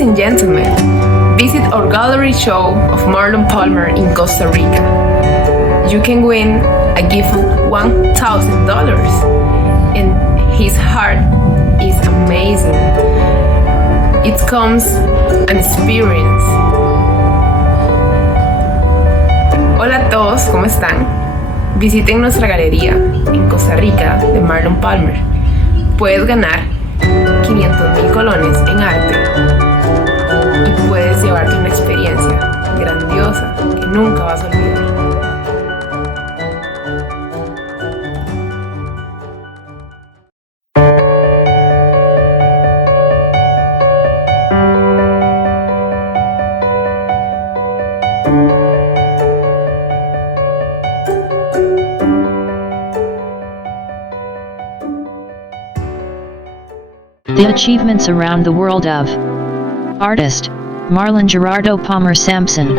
Ladies and gentlemen, visit our gallery show of Marlon Palmer in Costa Rica. You can win a gift of $1,000, and his heart is amazing. It comes an experience. Hola a todos, ¿cómo están? Visiten nuestra galería en Costa Rica de Marlon Palmer. Puedes ganar 500,000 colones en arte y puedes llevarte una experiencia grandiosa que nunca vas a olvidar. The achievements around the world of artist, Marlon Gerardo Palmer Sampson.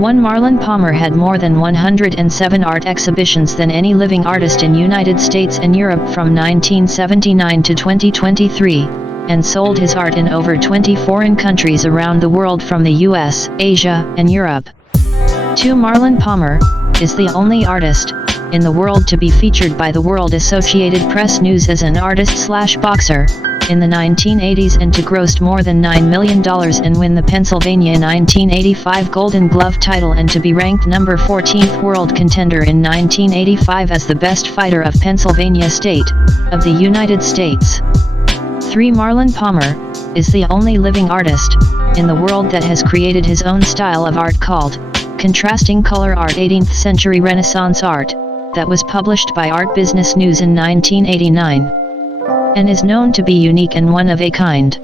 One Marlon Palmer had more than 107 art exhibitions than any living artist in United States and Europe from 1979 to 2023, and sold his art in over 20 foreign countries around the world from the US, Asia, and Europe. 2 Marlon Palmer is the only artist in the world to be featured by the World Associated Press News as an artist/boxer in the 1980s and to gross more than $9 million and win the Pennsylvania 1985 Golden Glove title and to be ranked number 14th world contender in 1985 as the best fighter of Pennsylvania state of the United States. 3 Marlon Palmer is the only living artist in the world that has created his own style of art called contrasting color art, 18th century Renaissance art, that was published by Art Business News in 1989. And is known to be unique and one of a kind.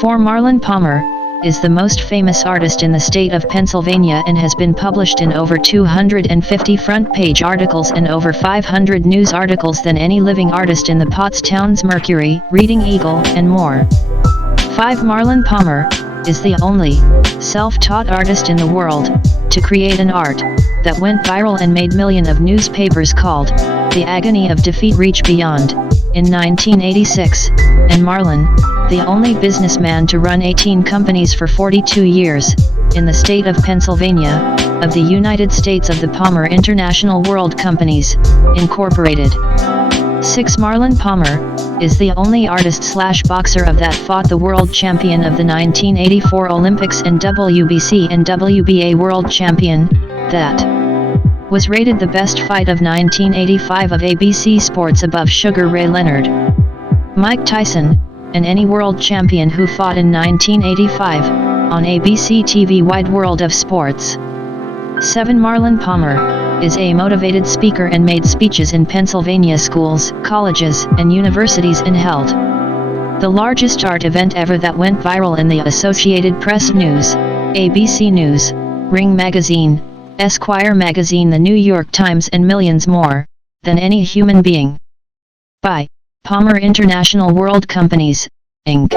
4 Marlon Palmer is the most famous artist in the state of Pennsylvania and has been published in over 250 front-page articles and over 500 news articles than any living artist in the Pottstown's Mercury, Reading Eagle, and more. 5 Marlon Palmer is the only self-taught artist in the world to create an art that went viral and made millions of newspapers called The Agony of Defeat Reach Beyond in 1986, and Marlon, the only businessman to run 18 companies for 42 years, in the state of Pennsylvania, of the United States of the Palmer International World Companies, Incorporated. 6 Marlon Palmer is the only artist/boxer of that fought the world champion of the 1984 Olympics and WBC and WBA world champion, that was rated the best fight of 1985 of ABC Sports above Sugar Ray Leonard, Mike Tyson, and any world champion who fought in 1985, on ABC TV Wide World of Sports. 7 Marlon Palmer is a motivated speaker and made speeches in Pennsylvania schools, colleges, and universities and held the largest art event ever that went viral in the Associated Press News, ABC News, Ring Magazine, Esquire Magazine, The New York Times, and millions more than any human being. By Palmer International World Companies, Inc.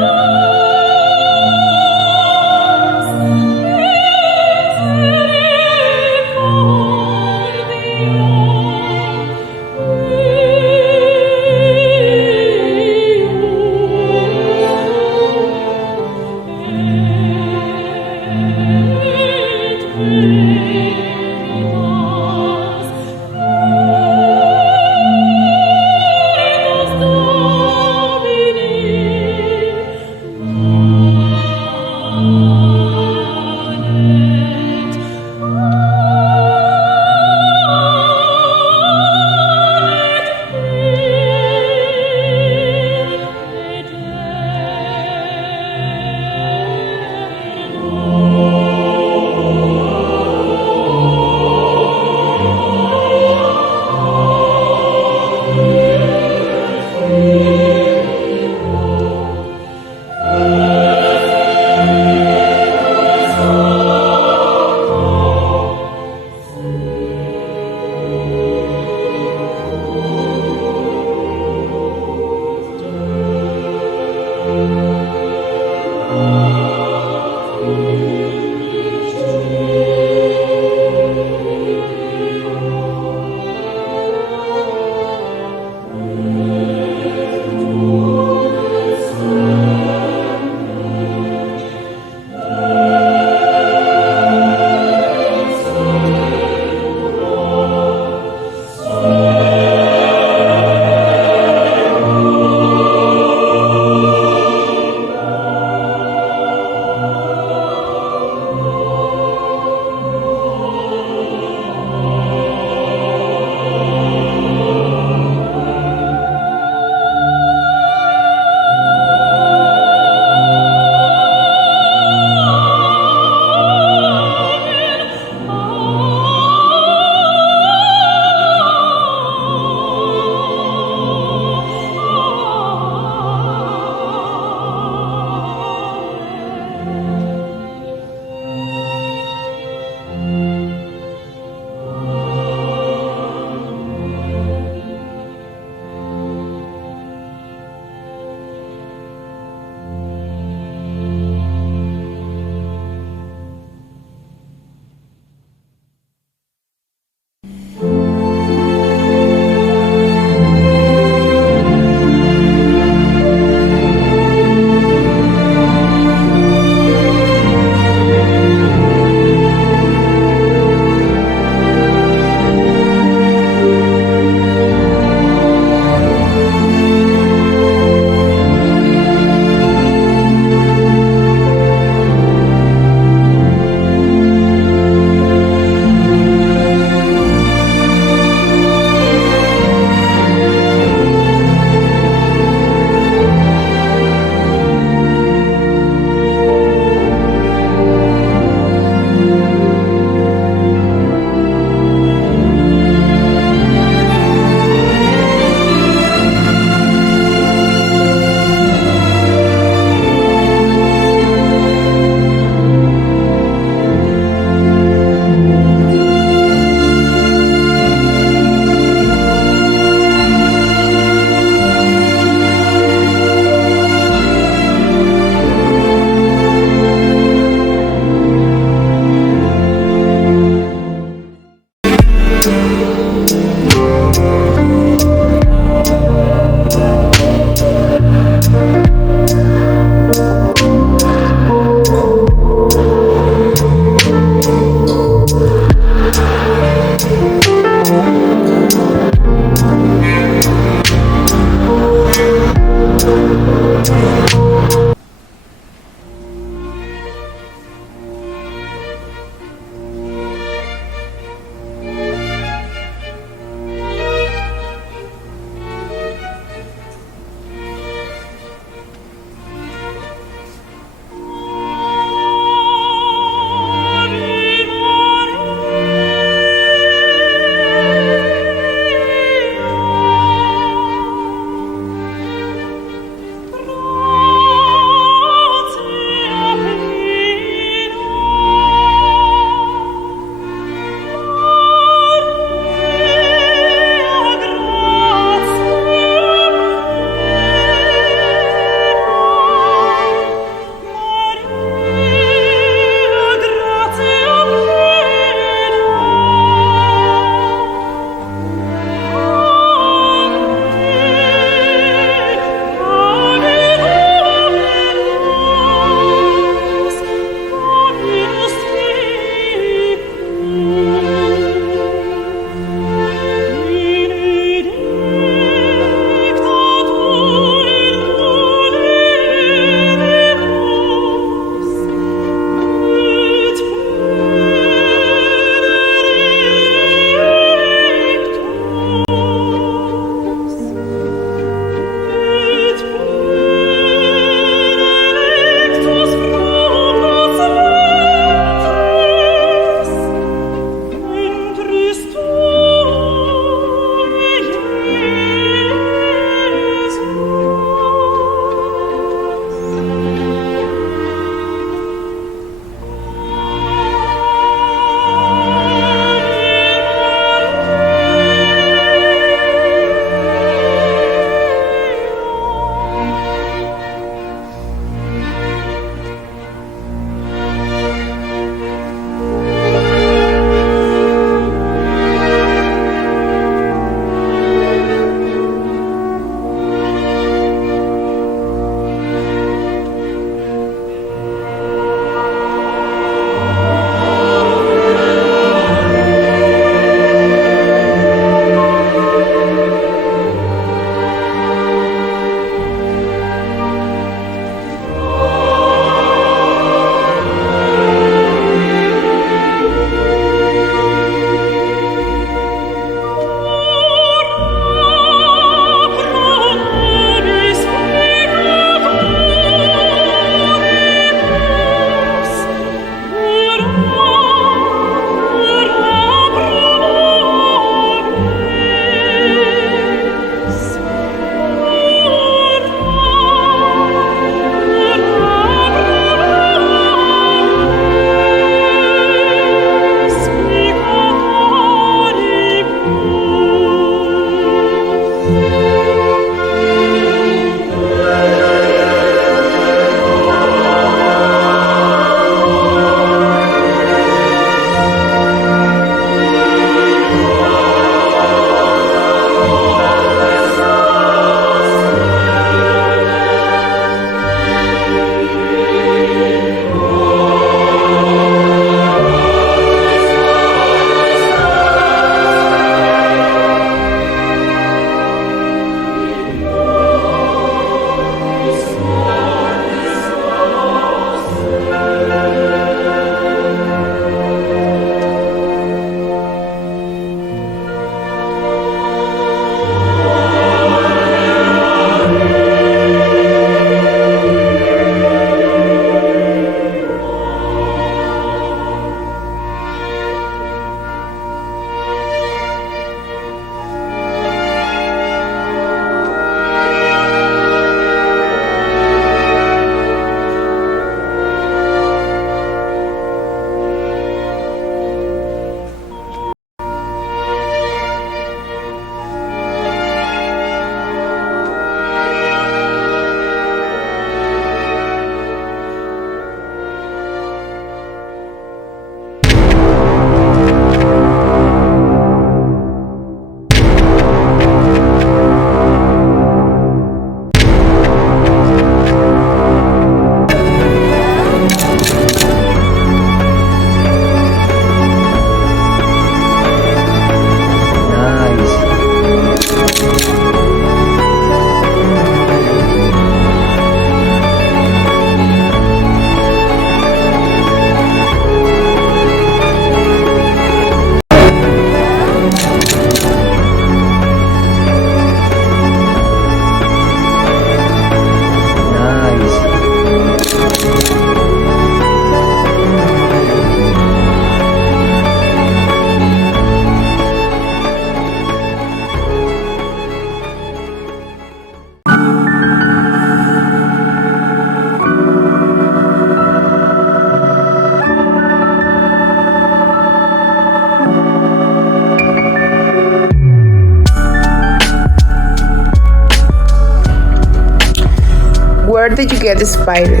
Where did you get inspired?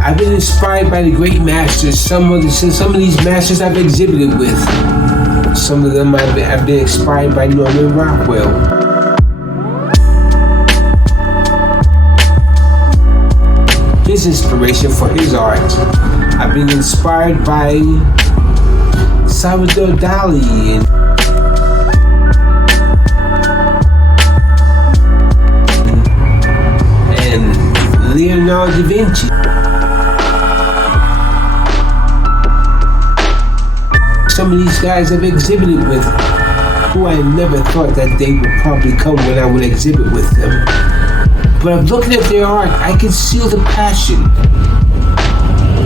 I've been inspired by the great masters. Some of these masters I've exhibited with. Some of them I've been inspired by Norman Rockwell. His inspiration for his art. I've been inspired by Salvador Dali and Leonardo da Vinci. Some of these guys I've exhibited with, who I never thought that they would probably come when I would exhibit with them. But I'm looking at their art, I can see the passion.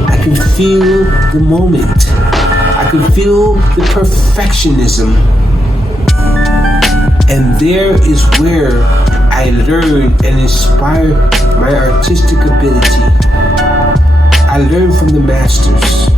I can feel the moment. I can feel the perfectionism. And there is where I learn and inspire my artistic ability. I learn from the masters.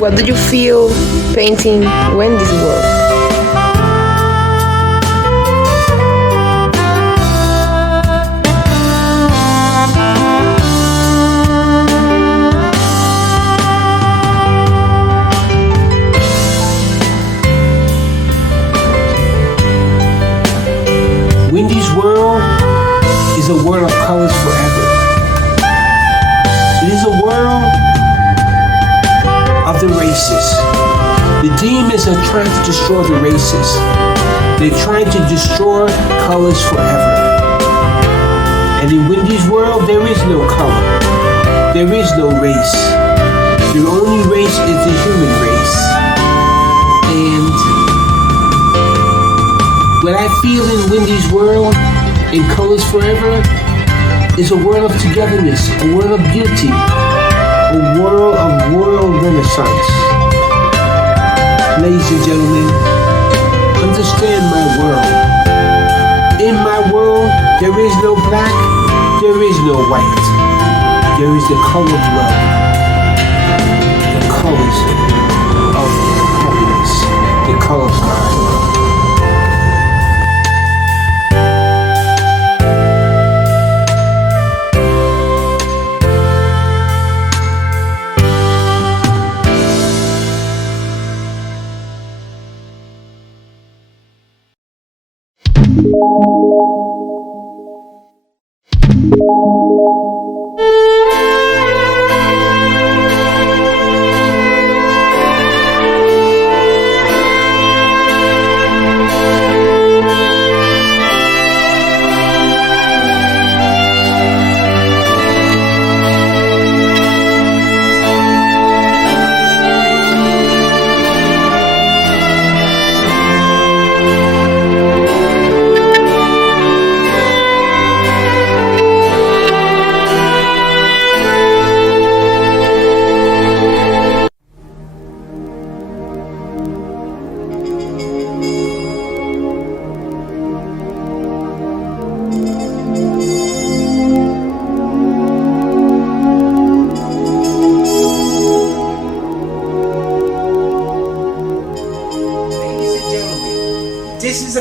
What do you feel painting Wendy's world? Wendy's world is a world of colors forever. It is a world of the races. The demons are trying to destroy the races. They're trying to destroy colors forever. And in Wendy's world, there is no color. There is no race. The only race is the human race. And what I feel in Wendy's world, in Colors Forever, is a world of togetherness, a world of beauty, a world of royal renaissance. Ladies and gentlemen, understand my world. In my world, there is no black, there is no white. There is the color of love, the colors of happiness, the color of God.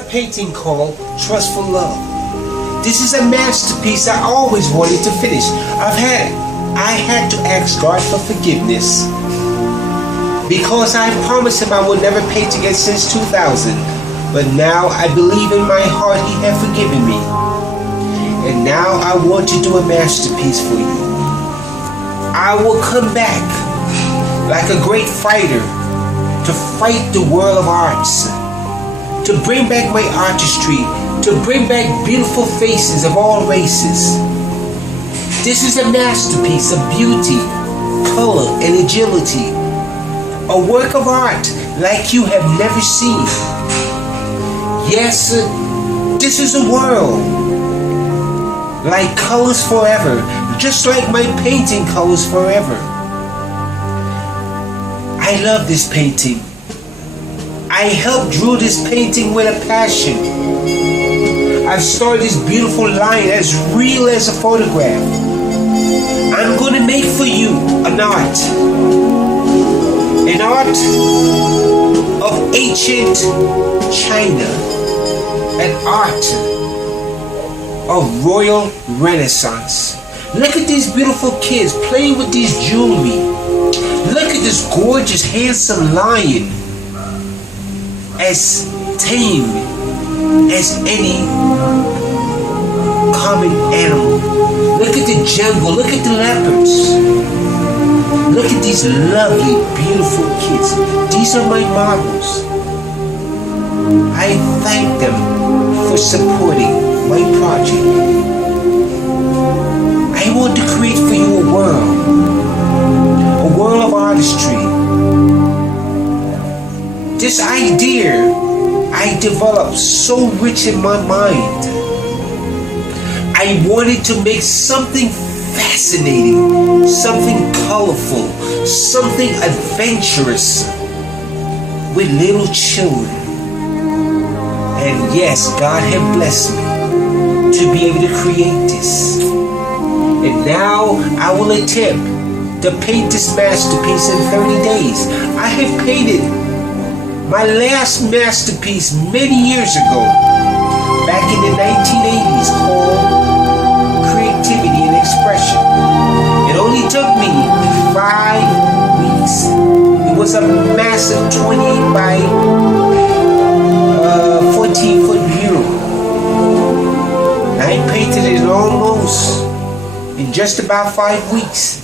painting called Trustful Love. This is a masterpiece I always wanted to finish. I had to ask God for forgiveness because I promised him I would never paint again since 2000. But now I believe in my heart he has forgiven me. And now I want to do a masterpiece for you. I will come back like a great fighter to fight the world of arts, to bring back my artistry, to bring back beautiful faces of all races. This is a masterpiece of beauty, color, and agility. A work of art like you have never seen. Yes, this is a world like colors forever, just like my painting colors forever. I love this painting. I helped draw this painting with a passion. I've started this beautiful line as real as a photograph. I'm going to make for you an art of ancient China, an art of royal Renaissance. Look at these beautiful kids playing with these jewelry. Look at this gorgeous, handsome lion, as tame as any common animal. Look at the jungle, look at the leopards. Look at these lovely, beautiful kids. These are my models. I thank them for supporting my project. I want to create for you a world of artistry. This idea I developed so rich in my mind. I wanted to make something fascinating, something colorful, something adventurous with little children. And yes, God had blessed me to be able to create this. And now I will attempt to paint this masterpiece in 30 days. I have painted my last masterpiece many years ago, back in the 1980s, called Creativity and Expression. It only took me 5 weeks. It was a massive 28 by 14-foot mural. I painted it almost in just about 5 weeks.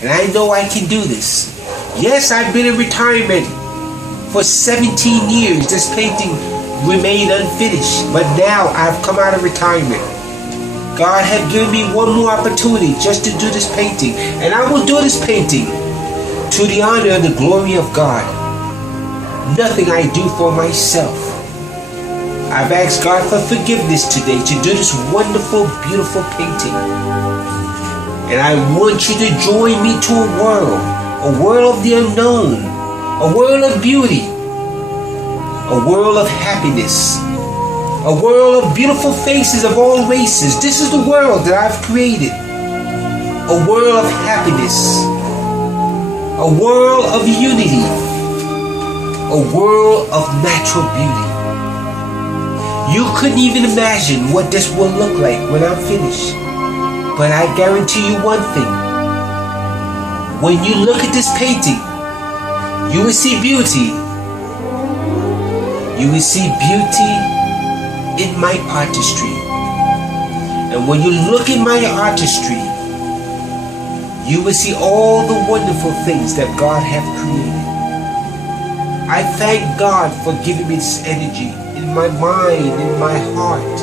And I know I can do this. Yes, I've been in retirement for 17 years. This painting remained unfinished, but now I've come out of retirement. God has given me one more opportunity just to do this painting, and I will do this painting to the honor and the glory of God. Nothing I do for myself. I've asked God for forgiveness today to do this wonderful, beautiful painting. And I want you to join me to a world of the unknown, a world of beauty, a world of happiness, a world of beautiful faces of all races. This is the world that I've created. A world of happiness, a world of unity, a world of natural beauty. You couldn't even imagine what this will look like when I'm finished. But I guarantee you one thing. When you look at this painting, you will see beauty. You will see beauty in my artistry. And when you look at my artistry, you will see all the wonderful things that God has created. I thank God for giving me this energy in my mind, in my heart,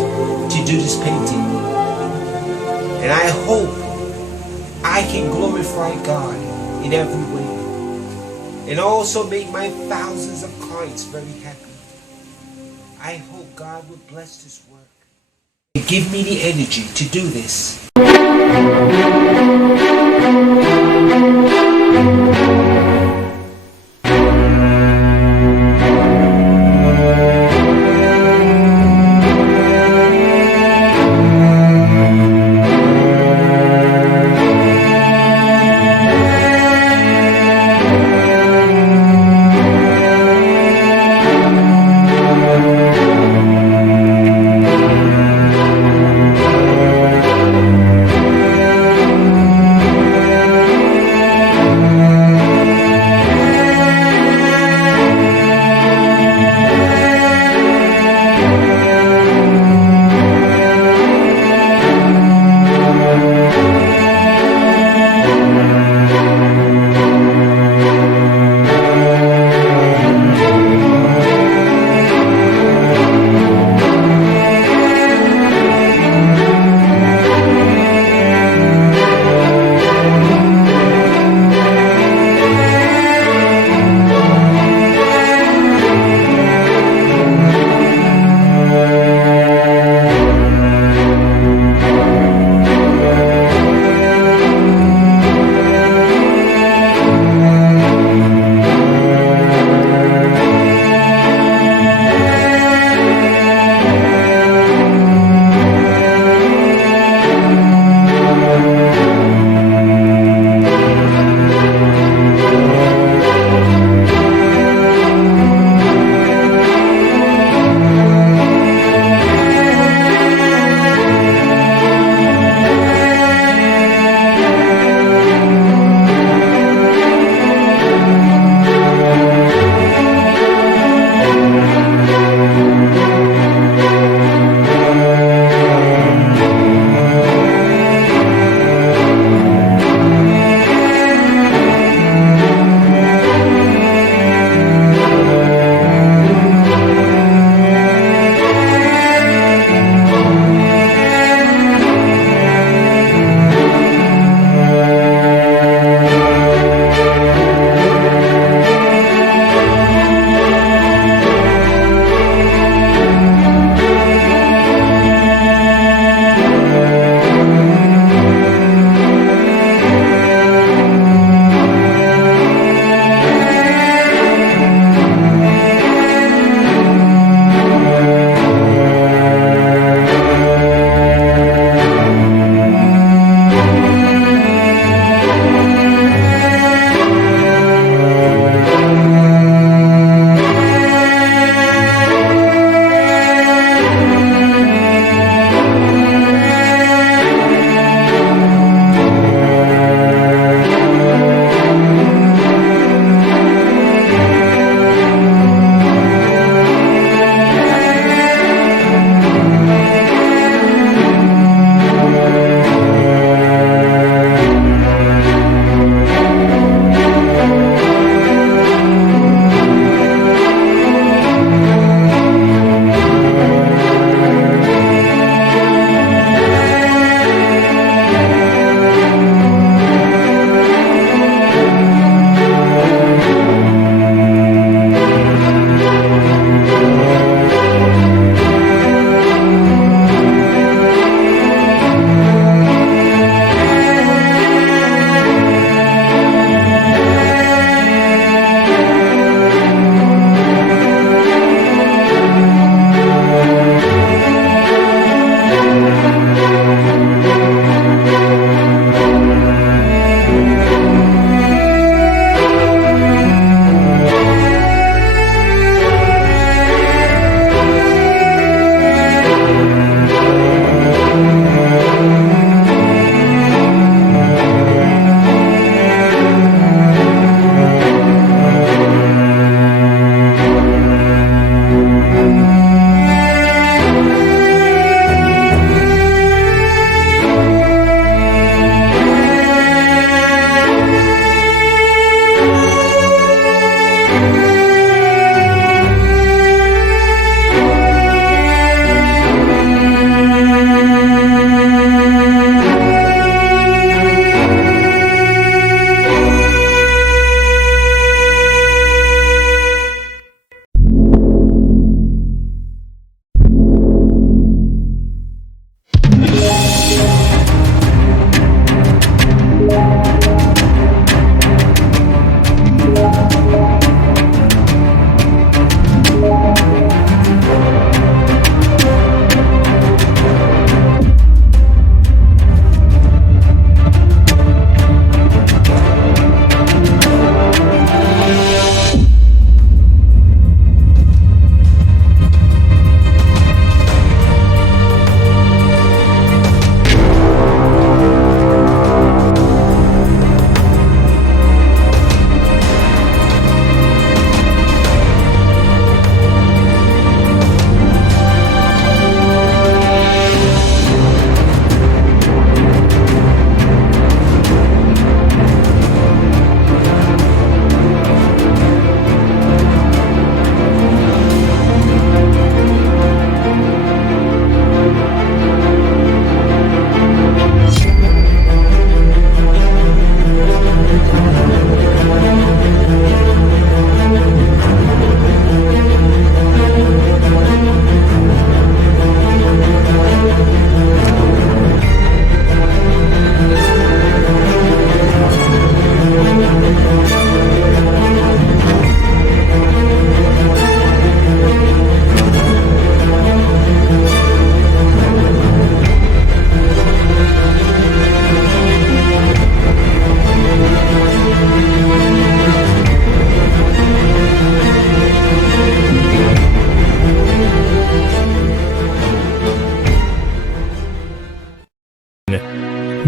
to do this painting. And I hope I can glorify God in every way, and also make my thousands of clients very happy. I hope God will bless this work and give me the energy to do this.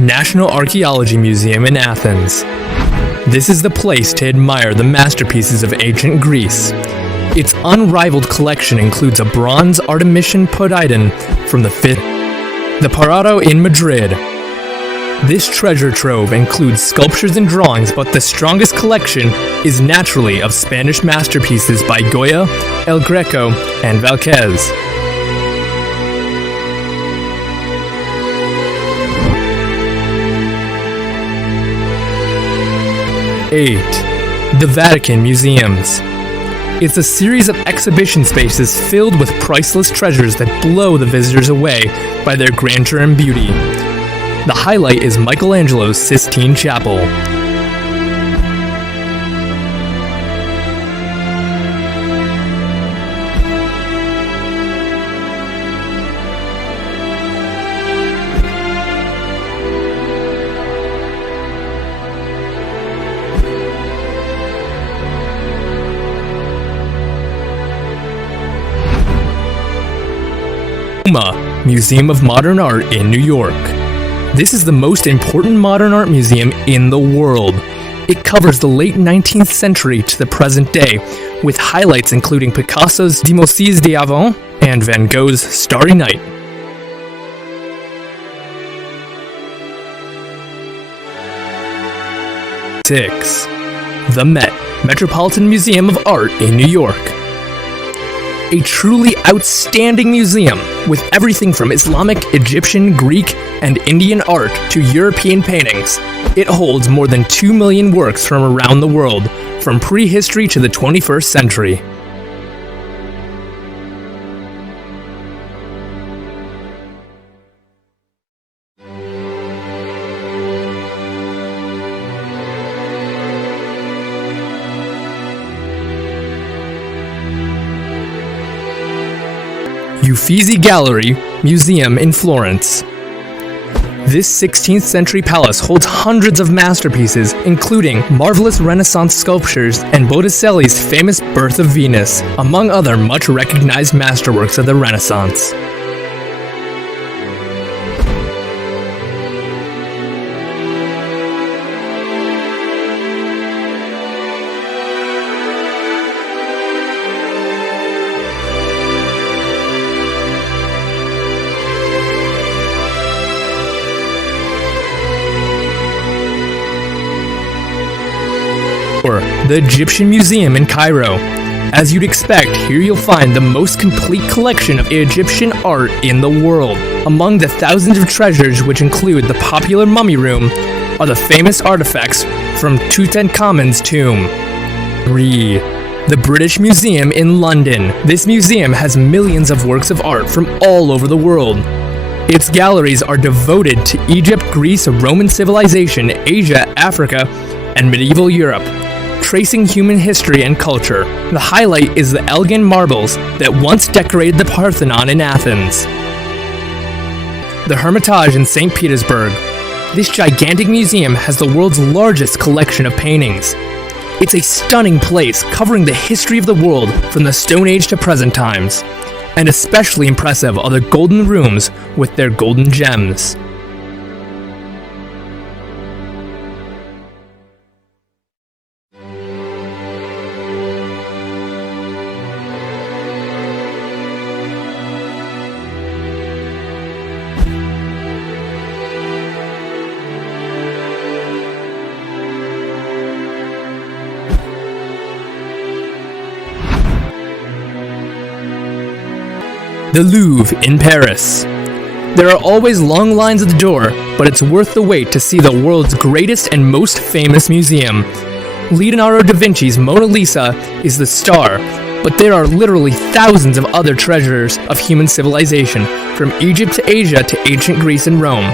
National Archaeology Museum in Athens. This is the place to admire the masterpieces of ancient Greece. Its unrivaled collection includes a bronze Artemisian Poseidon from the 5th, the Parado in Madrid. This treasure trove includes sculptures and drawings, but the strongest collection is naturally of Spanish masterpieces by Goya, El Greco, and Velázquez. 8. The Vatican Museums. It's a series of exhibition spaces filled with priceless treasures that blow the visitors away by their grandeur and beauty. The highlight is Michelangelo's Sistine Chapel. Museum of Modern Art in New York. This is the most important modern art museum in the world. It covers the late 19th century to the present day, with highlights including Picasso's Demoiselles d'Avent and Van Gogh's Starry Night. Six. The Met, Metropolitan Museum of Art in New York. A truly outstanding museum with everything from Islamic, Egyptian, Greek, and Indian art to European paintings. It holds more than 2 million works from around the world, from prehistory to the 21st century. Uffizi Gallery Museum in Florence. This 16th century palace holds hundreds of masterpieces, including marvelous Renaissance sculptures and Botticelli's famous Birth of Venus, among other much recognized masterworks of the Renaissance. The Egyptian Museum in Cairo. As you'd expect, here you'll find the most complete collection of Egyptian art in the world. Among the thousands of treasures, which include the popular mummy room, are the famous artifacts from Tutankhamun's tomb. 3. The British Museum in London. This museum has millions of works of art from all over the world. Its galleries are devoted to Egypt, Greece, Roman civilization, Asia, Africa, and medieval Europe, tracing human history and culture. The highlight is the Elgin marbles that once decorated the Parthenon in Athens. The Hermitage in St. Petersburg. This gigantic museum has the world's largest collection of paintings. It's a stunning place covering the history of the world from the Stone Age to present times. And especially impressive are the golden rooms with their golden gems. The Louvre in Paris. There are always long lines at the door, but it's worth the wait to see the world's greatest and most famous museum. Leonardo da Vinci's Mona Lisa is the star, but there are literally thousands of other treasures of human civilization, from Egypt to Asia to ancient Greece and Rome.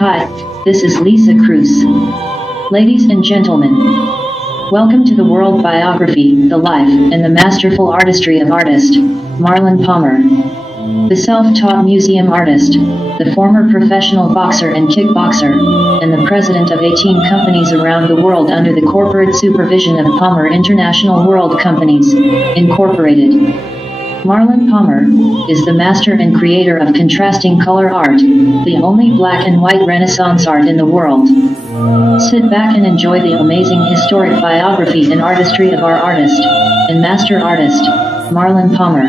Hi, this is Lisa Cruce. Ladies and gentlemen, welcome to the world biography, the life, and the masterful artistry of artist, Marlon Palmer. The self-taught museum artist, the former professional boxer and kickboxer, and the president of 18 companies around the world under the corporate supervision of Palmer International World Companies, Incorporated. Marlon Palmer is the master and creator of contrasting color art, the only black and white Renaissance art in the world. Sit back and enjoy the amazing historic biography and artistry of our artist and master artist, Marlon Palmer.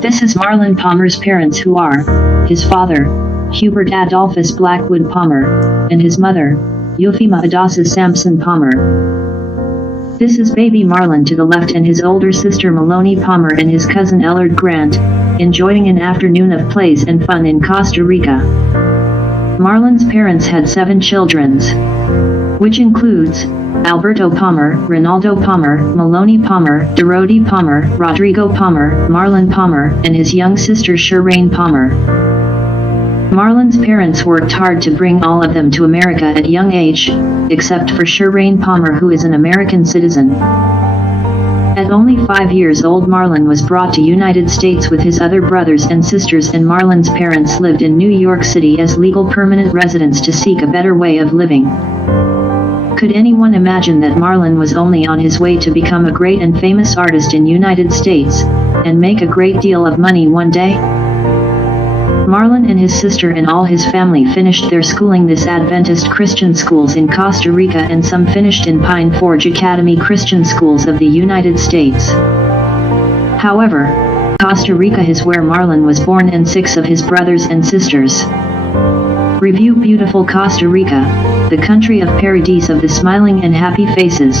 This is Marlon Palmer's parents, who are his father, Hubert Adolphus Blackwood Palmer, and his mother, Eufema Adassa Sampson Palmer. This is baby Marlon to the left and his older sister Maloney Palmer and his cousin Ellard Grant, enjoying an afternoon of plays and fun in Costa Rica. Marlon's parents had 7 children, which includes Alberto Palmer, Ronaldo Palmer, Maloney Palmer, Dorothy Palmer, Rodrigo Palmer, Marlon Palmer, and his young sister Shireen Palmer. Marlon's parents worked hard to bring all of them to America at young age, except for Shireen Palmer, who is an American citizen. At only 5 years old, Marlon was brought to United States with his other brothers and sisters, and Marlon's parents lived in New York City as legal permanent residents to seek a better way of living. Could anyone imagine that Marlon was only on his way to become a great and famous artist in United States, and make a great deal of money one day? Marlon and his sister and all his family finished their schooling this Adventist Christian schools in Costa Rica, and some finished in Pine Forge Academy Christian schools of the United States. However, Costa Rica is where Marlon was born and 6 of his brothers and sisters. Review beautiful Costa Rica, the country of paradise of the smiling and happy faces.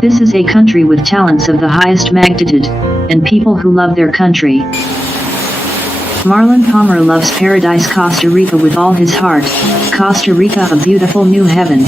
This is a country with talents of the highest magnitude, and people who love their country. Marlon Palmer loves paradise Costa Rica with all his heart. Costa Rica, a beautiful new heaven.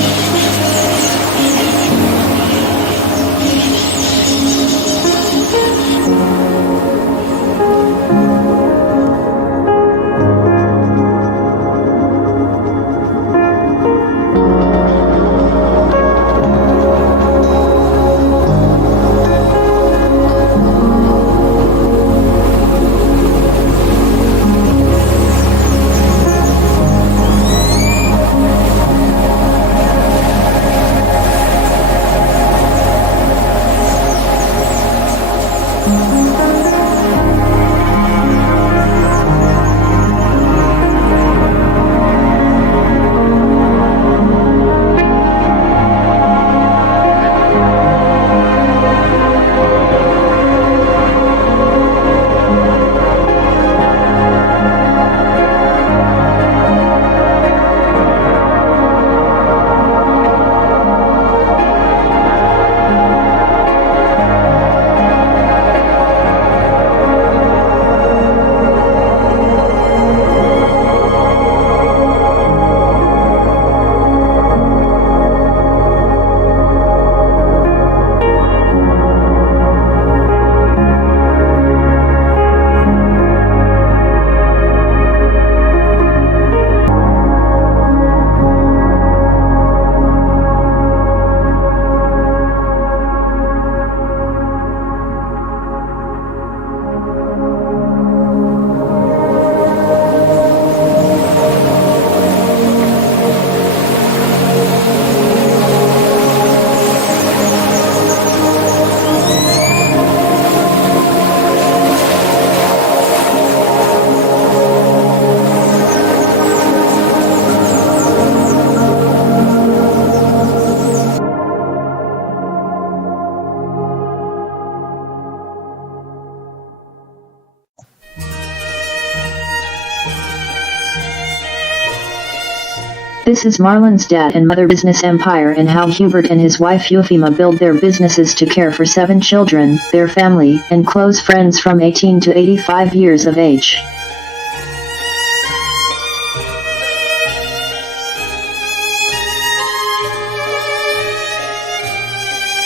This is Marlon's dad and mother business empire and how Hubert and his wife Eufema build their businesses to care for 7 children, their family, and close friends from 18 to 85 years of age.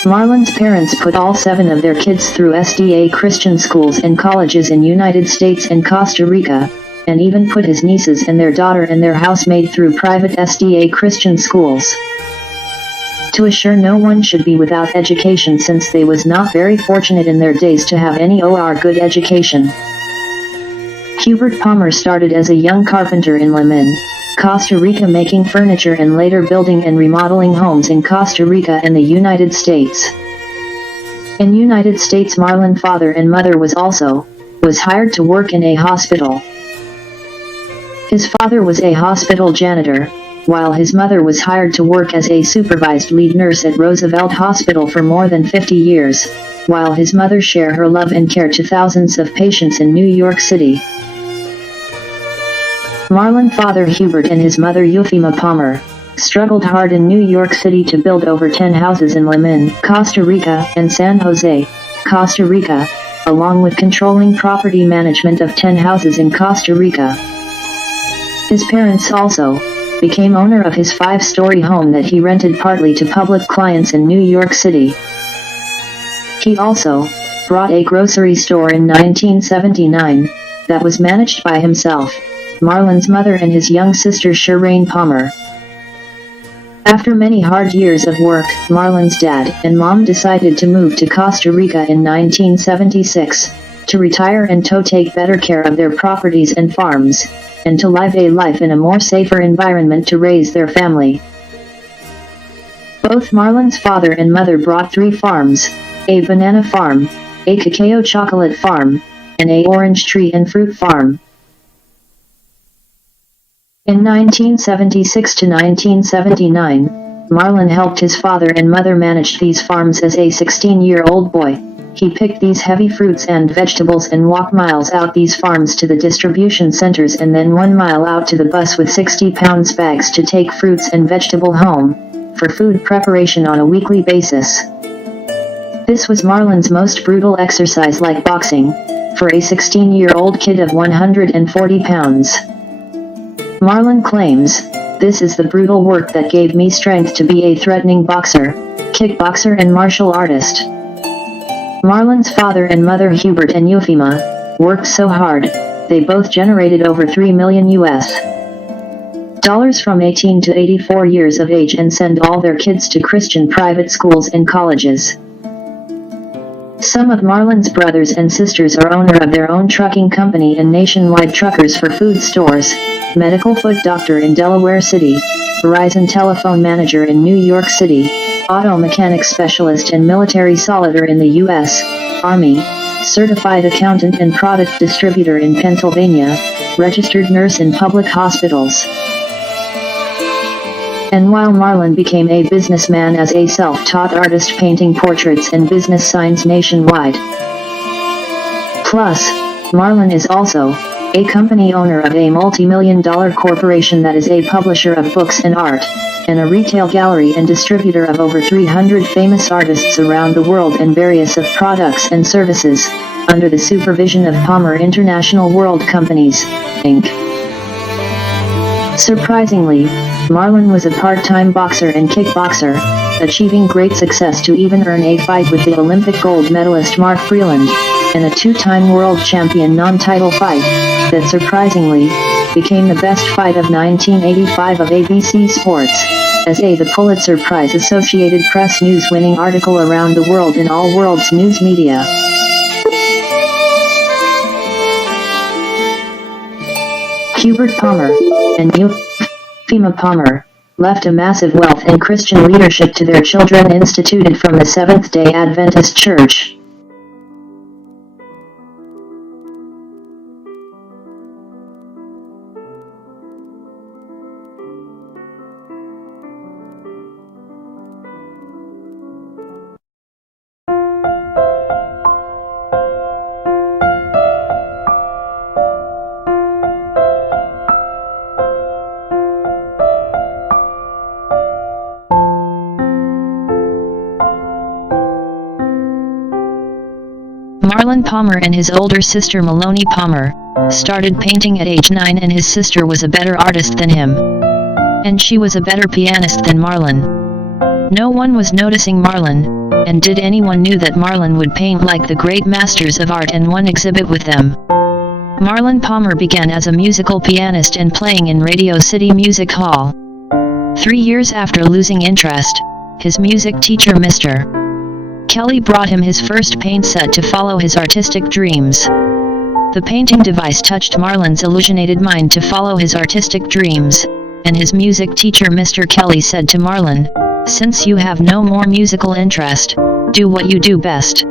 Marlon's parents put all 7 of their kids through SDA Christian schools and colleges in United States and Costa Rica, and even put his nieces and their daughter and their housemaid through private SDA Christian schools. To assure no one should be without education since they was not very fortunate in their days to have any good education. Hubert Palmer started as a young carpenter in Limón, Costa Rica, making furniture and later building and remodeling homes in Costa Rica and the United States. In United States, Marlon's father and mother was hired to work in a hospital. His father was a hospital janitor, while his mother was hired to work as a supervised lead nurse at Roosevelt Hospital for more than 50 years, while his mother shared her love and care to thousands of patients in New York City. Marlon's father Hubert and his mother Eufema Palmer struggled hard in New York City to build over 10 houses in Limón, Costa Rica, and San Jose, Costa Rica, along with controlling property management of 10 houses in Costa Rica. His parents also became owner of his 5-story home that he rented partly to public clients in New York City. He also brought a grocery store in 1979 that was managed by himself, Marlon's mother and his young sister Shireen Palmer. After many hard years of work, Marlon's dad and mom decided to move to Costa Rica in 1976 to retire and to take better care of their properties and farms, and to live a life in a more safer environment to raise their family. Both Marlon's father and mother brought 3 farms, a banana farm, a cacao chocolate farm, and a orange tree and fruit farm. In 1976 to 1979, Marlon helped his father and mother manage these farms as a 16-year-old boy. He picked these heavy fruits and vegetables and walked miles out these farms to the distribution centers and then 1 mile out to the bus with 60-pound bags to take fruits and vegetable home for food preparation on a weekly basis. This was Marlon's most brutal exercise, like boxing, for a 16-year-old kid of 140 pounds. Marlon claims, "This is the brutal work that gave me strength to be a threatening boxer, kickboxer and martial artist." Marlon's father and mother, Hubert and Eufema, worked so hard, they both generated over $3 million from 18 to 84 years of age and send all their kids to Christian private schools and colleges. Some of Marlon's brothers and sisters are owner of their own trucking company and nationwide truckers for food stores, medical foot doctor in Delaware City, Verizon telephone manager in New York City, auto mechanic specialist and military solider in the U.S. Army, certified accountant and product distributor in Pennsylvania, registered nurse in public hospitals. And while Marlon became a businessman as a self-taught artist painting portraits and business signs nationwide. Plus, Marlon is also a company owner of a multi-million-dollar corporation that is a publisher of books and art, and a retail gallery and distributor of over 300 famous artists around the world and various of products and services, under the supervision of Palmer International World Companies, Inc. Surprisingly, Marlon was a part-time boxer and kickboxer, achieving great success to even earn a fight with the Olympic gold medalist Mark Freeland, and a two-time world champion non-title fight, that surprisingly, became the best fight of 1985 of ABC Sports, as the Pulitzer Prize Associated Press news-winning article around the world in all world's news media. Hubert Palmer and Eufema Palmer left a massive wealth and Christian leadership to their children, instituted from the Seventh-day Adventist Church. Marlon Palmer and his older sister Maloney Palmer started painting at age 9, and his sister was a better artist than him. And she was a better pianist than Marlon. No one was noticing Marlon, and did anyone knew that Marlon would paint like the great masters of art and one exhibit with them. Marlon Palmer began as a musical pianist and playing in Radio City Music Hall. 3 years after losing interest, his music teacher Mr. Kelly brought him his first paint set to follow his artistic dreams. The painting device touched Marlon's illusionated mind to follow his artistic dreams, and his music teacher Mr. Kelly said to Marlon, "Since you have no more musical interest, do what you do best,"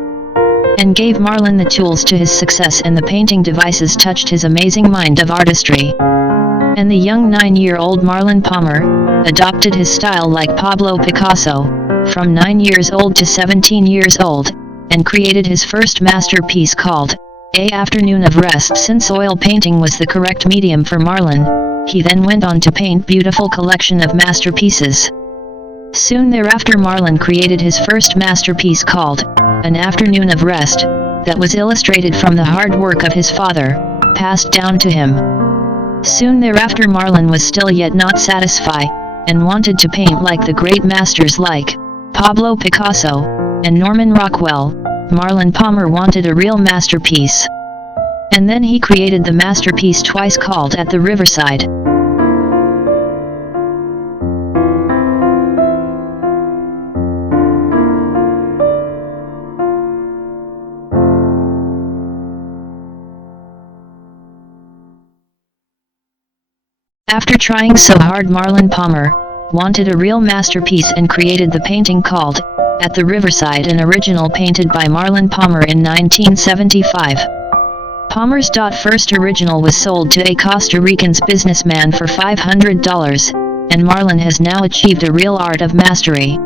and gave Marlon the tools to his success, and the painting devices touched his amazing mind of artistry. And the young 9-year-old Marlon Palmer adopted his style like Pablo Picasso, from 9 years old to 17 years old, and created his first masterpiece called A Afternoon of Rest. Since oil painting was the correct medium for Marlon, he then went on to paint beautiful collection of masterpieces. Soon thereafter Marlon created his first masterpiece called An Afternoon of Rest, that was illustrated from the hard work of his father, passed down to him. Soon thereafter Marlon was still yet not satisfied, and wanted to paint like the great masters like Pablo Picasso and Norman Rockwell. Marlon Palmer wanted a real masterpiece. And then he created the masterpiece twice called At the Riverside. After trying so hard, Marlon Palmer wanted a real masterpiece and created the painting called At the Riverside, an original painted by Marlon Palmer in 1975. Palmer's first original was sold to a Costa Rican businessman for $500, and Marlon has now achieved a real art of mastery.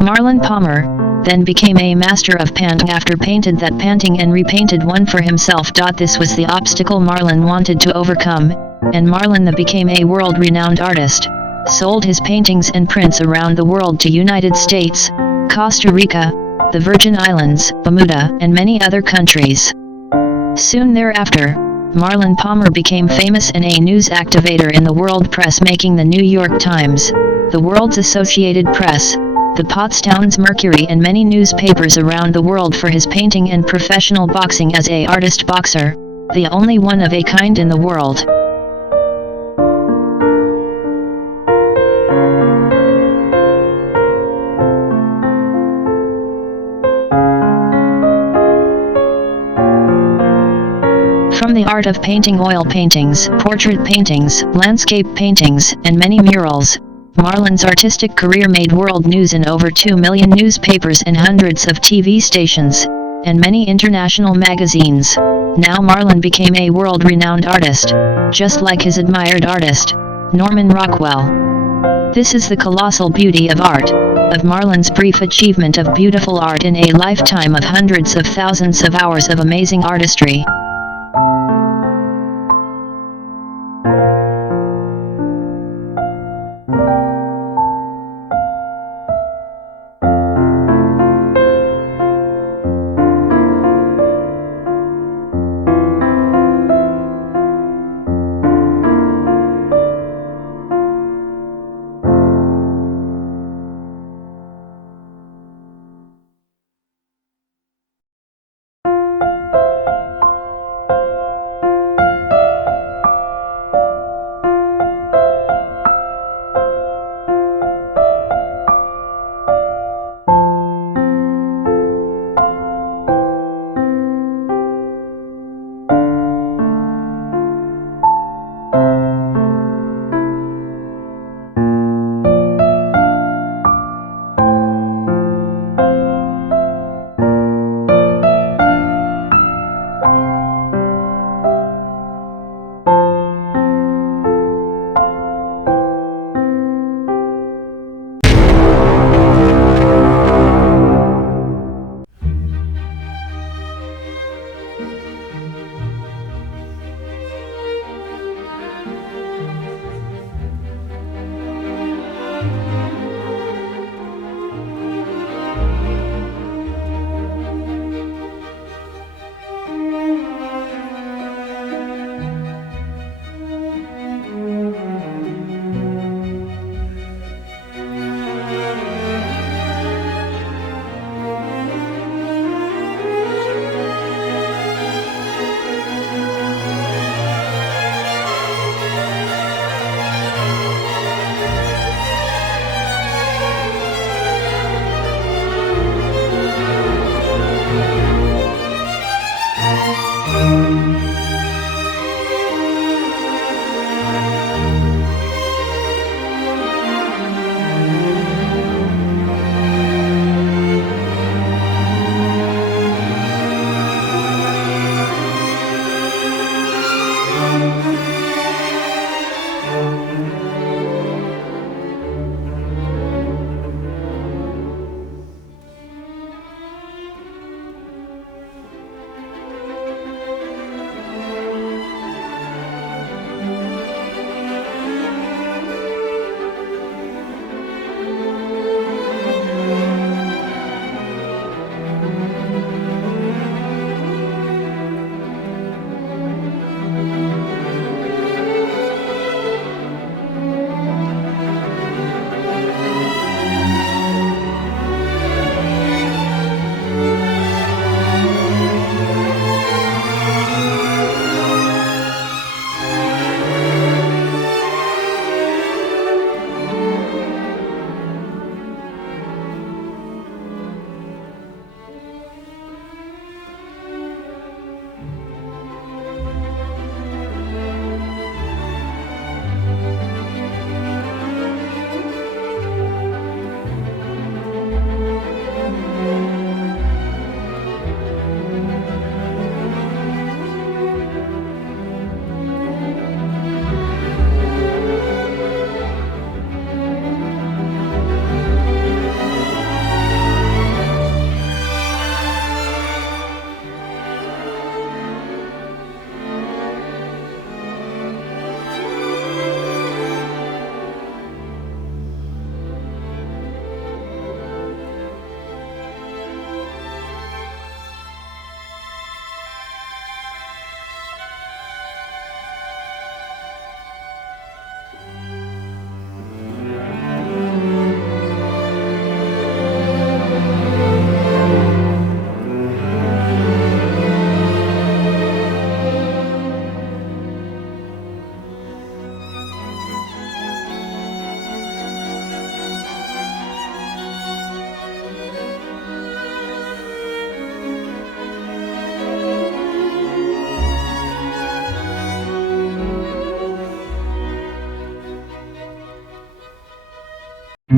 Marlon Palmer then became a master of painting after painted that painting and repainted one for himself. This was the obstacle Marlon wanted to overcome, and Marlon became a world-renowned artist, sold his paintings and prints around the world to United States, Costa Rica, the Virgin Islands, Bermuda, and many other countries. Soon thereafter, Marlon Palmer became famous and a news activator in the world press, making the New York Times, the world's Associated Press, the Potsdam's Mercury, and many newspapers around the world for his painting and professional boxing as a artist boxer, the only one of a kind in the world. From the art of painting, oil paintings, portrait paintings, landscape paintings, and many murals, Marlon's artistic career made world news in over 2 million newspapers and hundreds of TV stations, and many international magazines. Now Marlon became a world-renowned artist, just like his admired artist, Norman Rockwell. This is the colossal beauty of art, of Marlon's brief achievement of beautiful art in a lifetime of hundreds of thousands of hours of amazing artistry.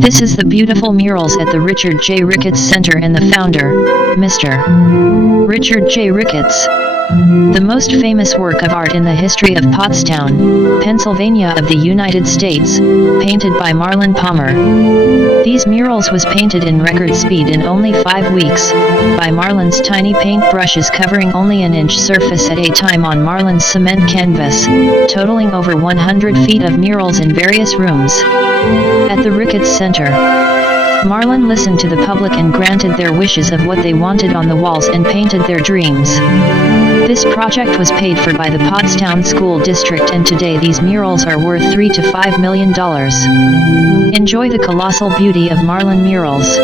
This is the beautiful murals at the Richard J. Ricketts Center and the founder, Mr. Richard J. Ricketts. The most famous work of art in the history of Pottstown, Pennsylvania of the United States, painted by Marlon Palmer. These murals was painted in record speed in only 5 weeks, by Marlon's tiny paint brushes covering only an inch surface at a time on Marlon's cement canvas, totaling over 100 feet of murals in various rooms. At the Ricketts Center, Marlon listened to the public and granted their wishes of what they wanted on the walls and painted their dreams. This project was paid for by the Pottstown School District, and today these murals are worth $3 to $5 million. Enjoy the colossal beauty of Marlon murals.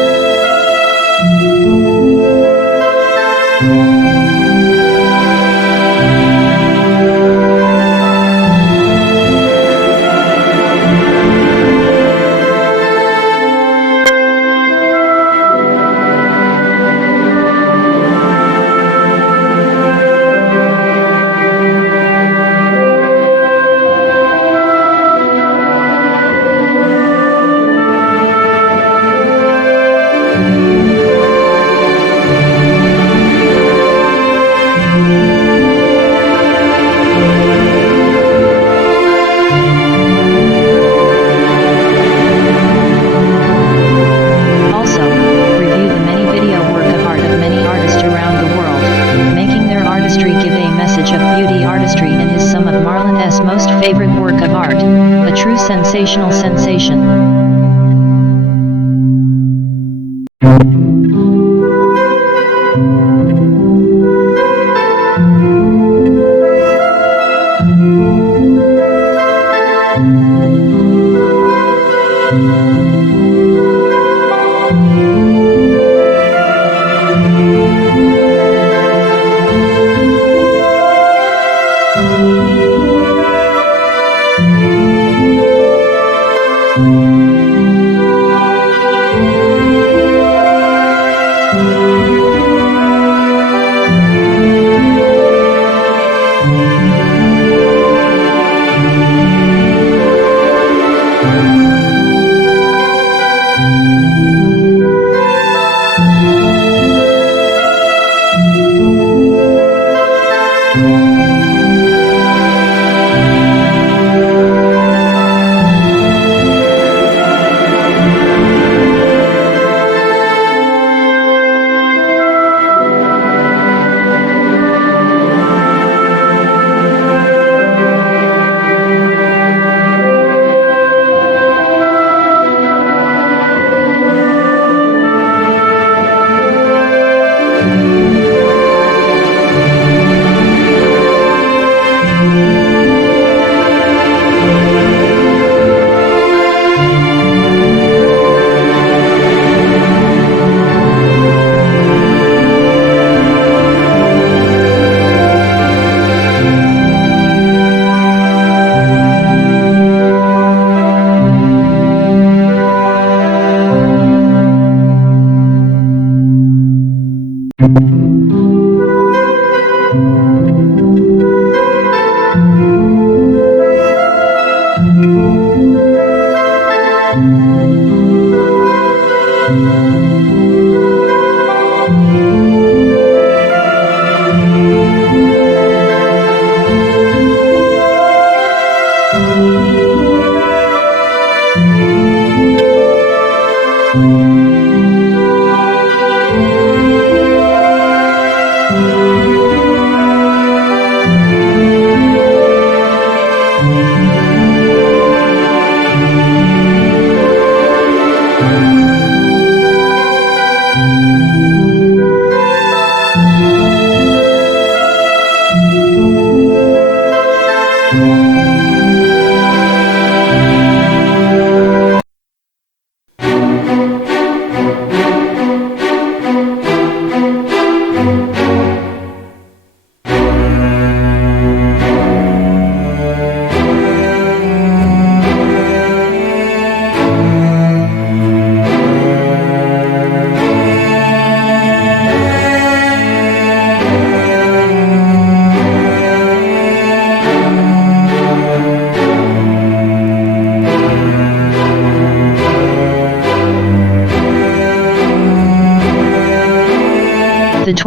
Favorite work of art, a true sensational sensation.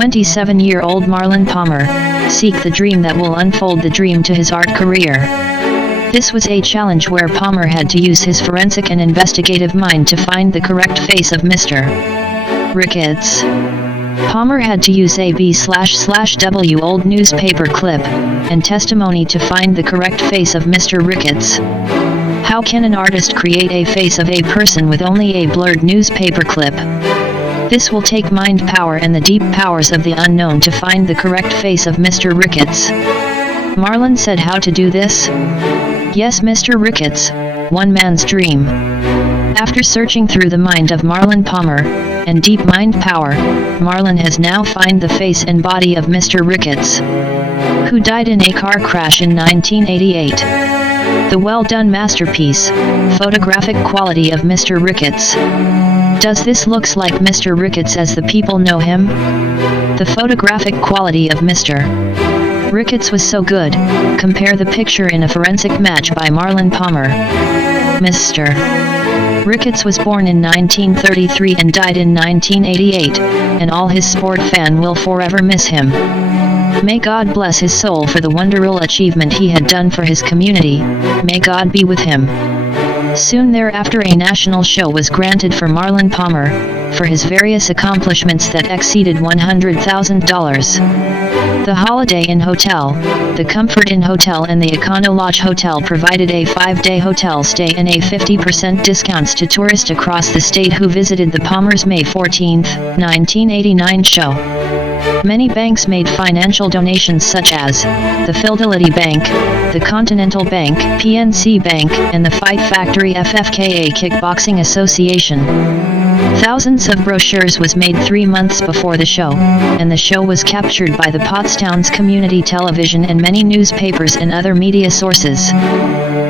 27-year-old Marlon Palmer, seek the dream that will unfold the dream to his art career. This was a challenge where Palmer had to use his forensic and investigative mind to find the correct face of Mr. Ricketts. Palmer had to use a B/W old newspaper clip and testimony to find the correct face of Mr. Ricketts. How can an artist create a face of a person with only a blurred newspaper clip? This will take mind power and the deep powers of the unknown to find the correct face of Mr. Ricketts. Marlon said how to do this? Yes, Mr. Ricketts, one man's dream. After searching through the mind of Marlon Palmer, and deep mind power, Marlon has now found the face and body of Mr. Ricketts, who died in a car crash in 1988. The well-done masterpiece, photographic quality of Mr. Ricketts. Does this looks like Mr. Ricketts as the people know him? The photographic quality of Mr. Ricketts was so good, compare the picture in a forensic match by Marlon Palmer. Mr. Ricketts was born in 1933 and died in 1988, and all his sport fan will forever miss him. May God bless his soul for the wonderful achievement he had done for his community. May God be with him. Soon thereafter a national show was granted for Marlon Palmer, for his various accomplishments that exceeded $100,000. The Holiday Inn Hotel, the Comfort Inn Hotel and the Econo Lodge Hotel provided a 5-day hotel stay and a 50% discounts to tourists across the state who visited the Palmer's May 14, 1989 show. Many banks made financial donations such as the Fidelity Bank, the Continental Bank, PNC Bank, and the Fight Factory FFKA Kickboxing Association. Thousands of brochures was made 3 months before the show, and the show was captured by the Pottstown's community television and many newspapers and other media sources.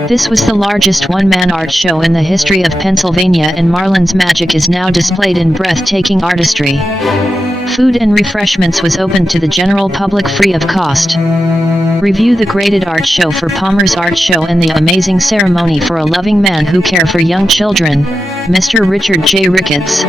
This was the largest one-man art show in the history of Pennsylvania, and Marlon's magic is now displayed in breathtaking artistry. Food and refreshments was open to the general public free of cost. Review the graded art show for Palmer's Art Show and the amazing ceremony for a loving man who care for young children, Mr. Richard J. Ricketts.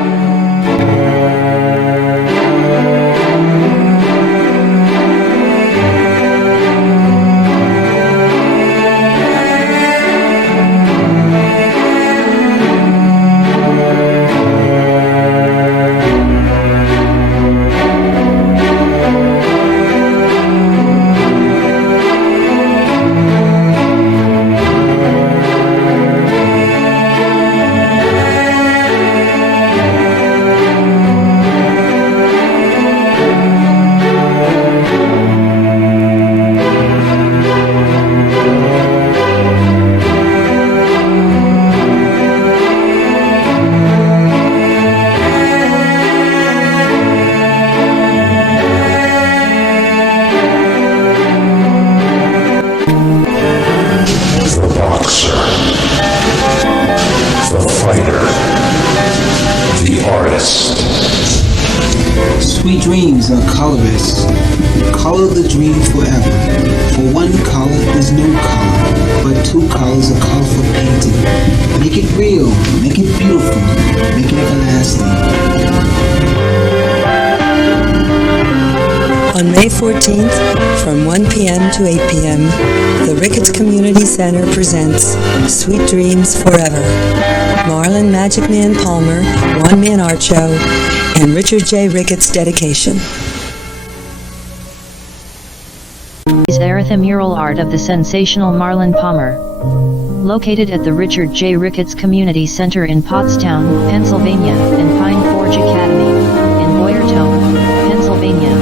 Sweet dreams are colorless. Color the dream forever. For one color is no color, but two colors are colorful painting. Make it real, make it beautiful, make it everlasting. On May 14th, from 1 p.m. to 8 p.m., the Ricketts Community Center presents Sweet Dreams Forever. Marlon Magic Man Palmer, one-man art show, and Richard J. Ricketts dedication. Is Eartha mural art of the sensational Marlon Palmer. Located at the Richard J. Ricketts Community Center in Pottstown, Pennsylvania, and Pine Forge Academy, in Boyertown, Pennsylvania.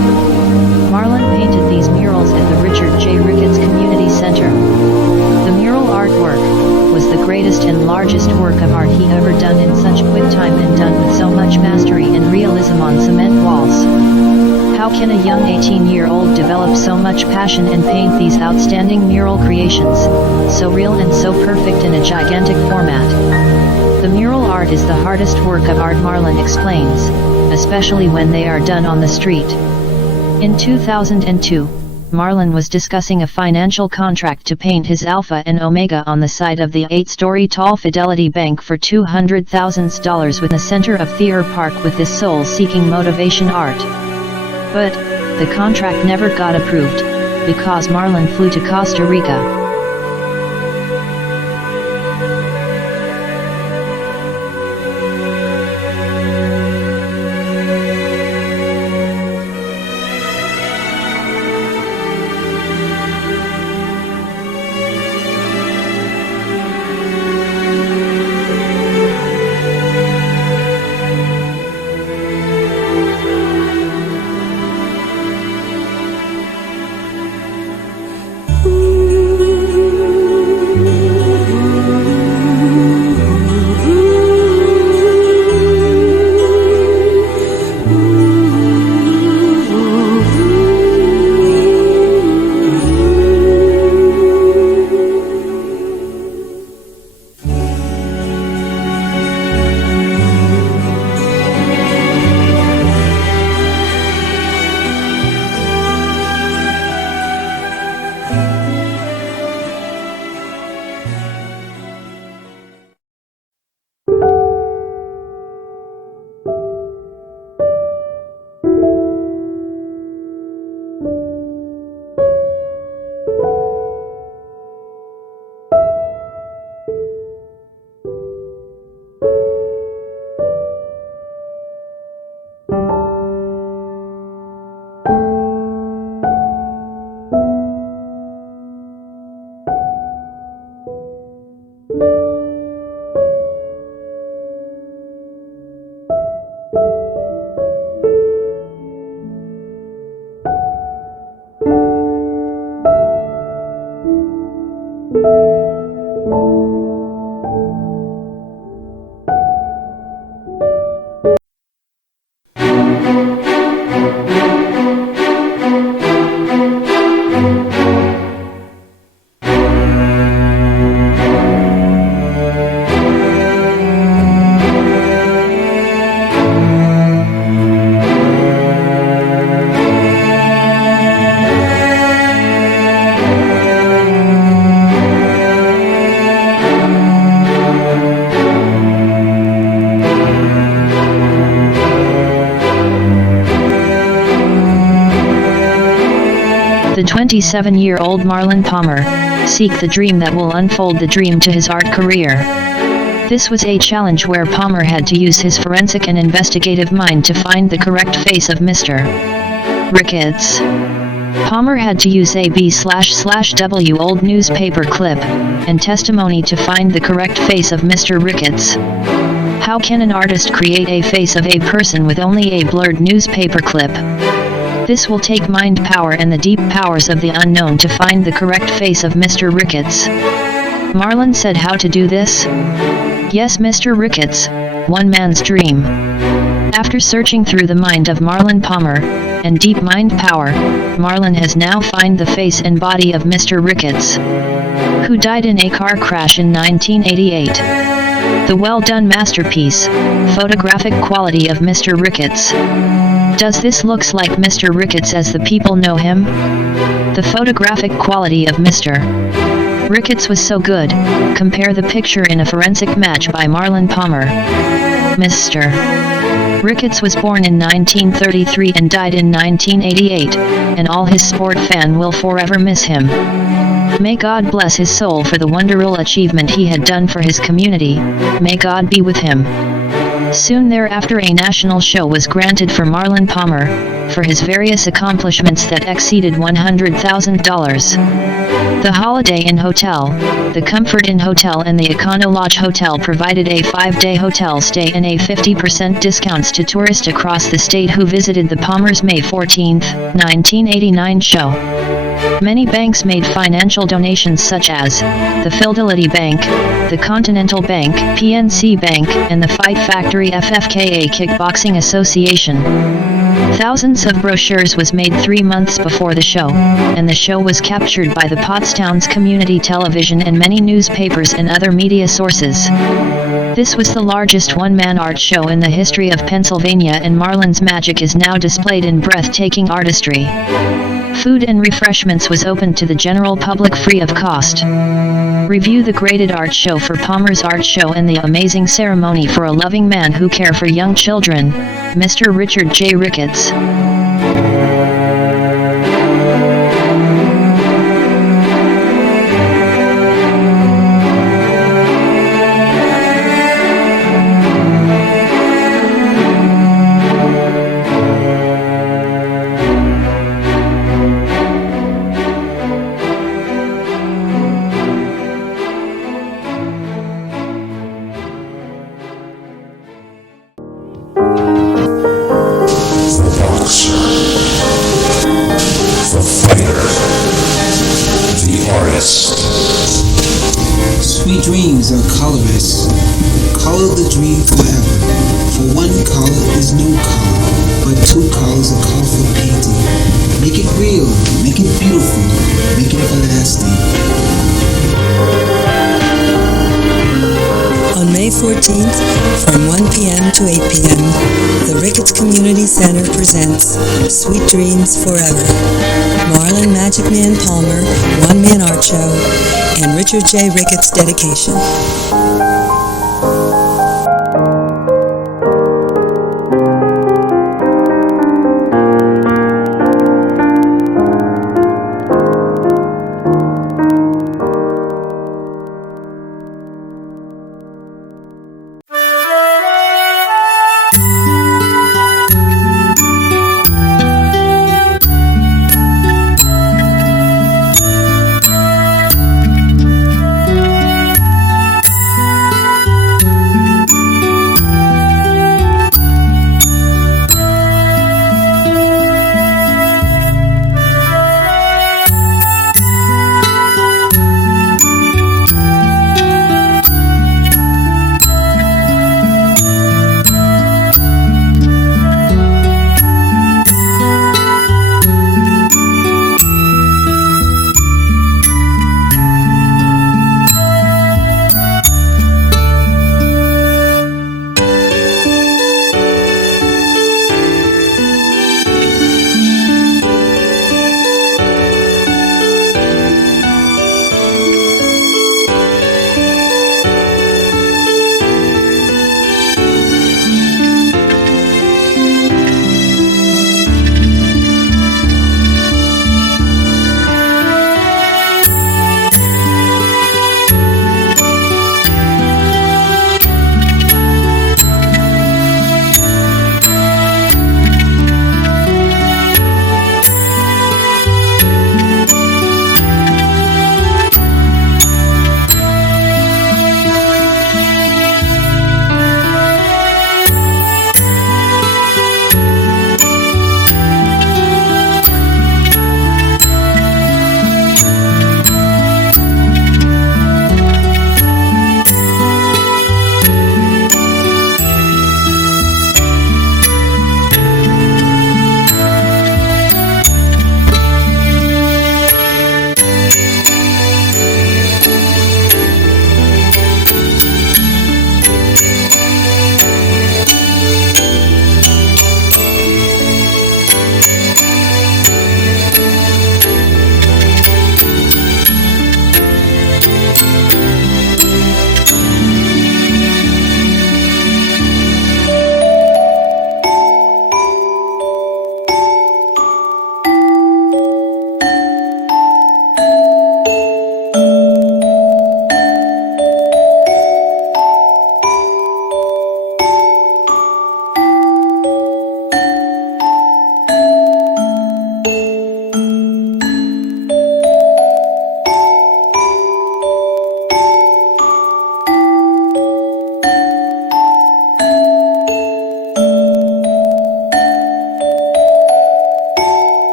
Marlon painted these murals at the Richard J. Ricketts Community Center. The mural artwork was the greatest and largest work of art he ever done in such quick time and done with so much mastery and realism on cement walls. How can a young 18-year-old develop so much passion and paint these outstanding mural creations, so real and so perfect in a gigantic format? The mural art is the hardest work of art, Marlon explains, especially when they are done on the street. In 2002, Marlon was discussing a financial contract to paint his Alpha and Omega on the side of the 8-story tall Fidelity Bank for $200,000 with a center of Thayer Park with this soul-seeking motivation art. But, the contract never got approved, because Marlon flew to Costa Rica. The 27-year-old Marlon Palmer seek the dream that will unfold the dream to his art career. This was a challenge where Palmer had to use his forensic and investigative mind to find the correct face of Mr. Ricketts. Palmer had to use a B/W old newspaper clip and testimony to find the correct face of Mr. Ricketts. How can an artist create a face of a person with only a blurred newspaper clip? This will take mind power and the deep powers of the unknown to find the correct face of Mr. Ricketts. Marlon said how to do this? Yes, Mr. Ricketts, one man's dream. After searching through the mind of Marlon Palmer, and deep mind power, Marlon has now found the face and body of Mr. Ricketts, who died in a car crash in 1988. The well-done masterpiece, photographic quality of Mr. Ricketts. Does this looks like Mr. Ricketts as the people know him? The photographic quality of Mr. Ricketts was so good, compare the picture in a forensic match by Marlon Palmer. Mr. Ricketts was born in 1933 and died in 1988, and all his sport fan will forever miss him. May God bless his soul for the wonderful achievement he had done for his community. May God be with him. Soon thereafter a national show was granted for Marlon Palmer, for his various accomplishments that exceeded $100,000. The Holiday Inn Hotel, the Comfort Inn Hotel and the Econo Lodge Hotel provided a 5-day hotel stay and a 50% discounts to tourists across the state who visited the Palmer's May 14, 1989 show. Many banks made financial donations such as the Fidelity Bank, the Continental Bank, PNC Bank, and the Fight Factory FFKA Kickboxing Association. Thousands of brochures was made 3 months before the show, and the show was captured by the Pottstown's community television and many newspapers and other media sources. This was the largest one-man art show in the history of Pennsylvania, and Marlon's magic is now displayed in breathtaking artistry. Food and refreshments was open to the general public free of cost. Review the graded art show for Palmer's art show and the amazing ceremony for a loving man who care for young children, Mr. Richard J. Ricketts. is a colorist. Color the dream forever. For one color is no color, but two colors are colorful painting. Make it real, make it beautiful, make it everlasting. On May 14th, from 1 p.m. to 8 p.m., the Ricketts Community Center presents Sweet Dreams Forever. Marlon Magic Man Palmer, one-man art show, and Richard J. Ricketts dedication.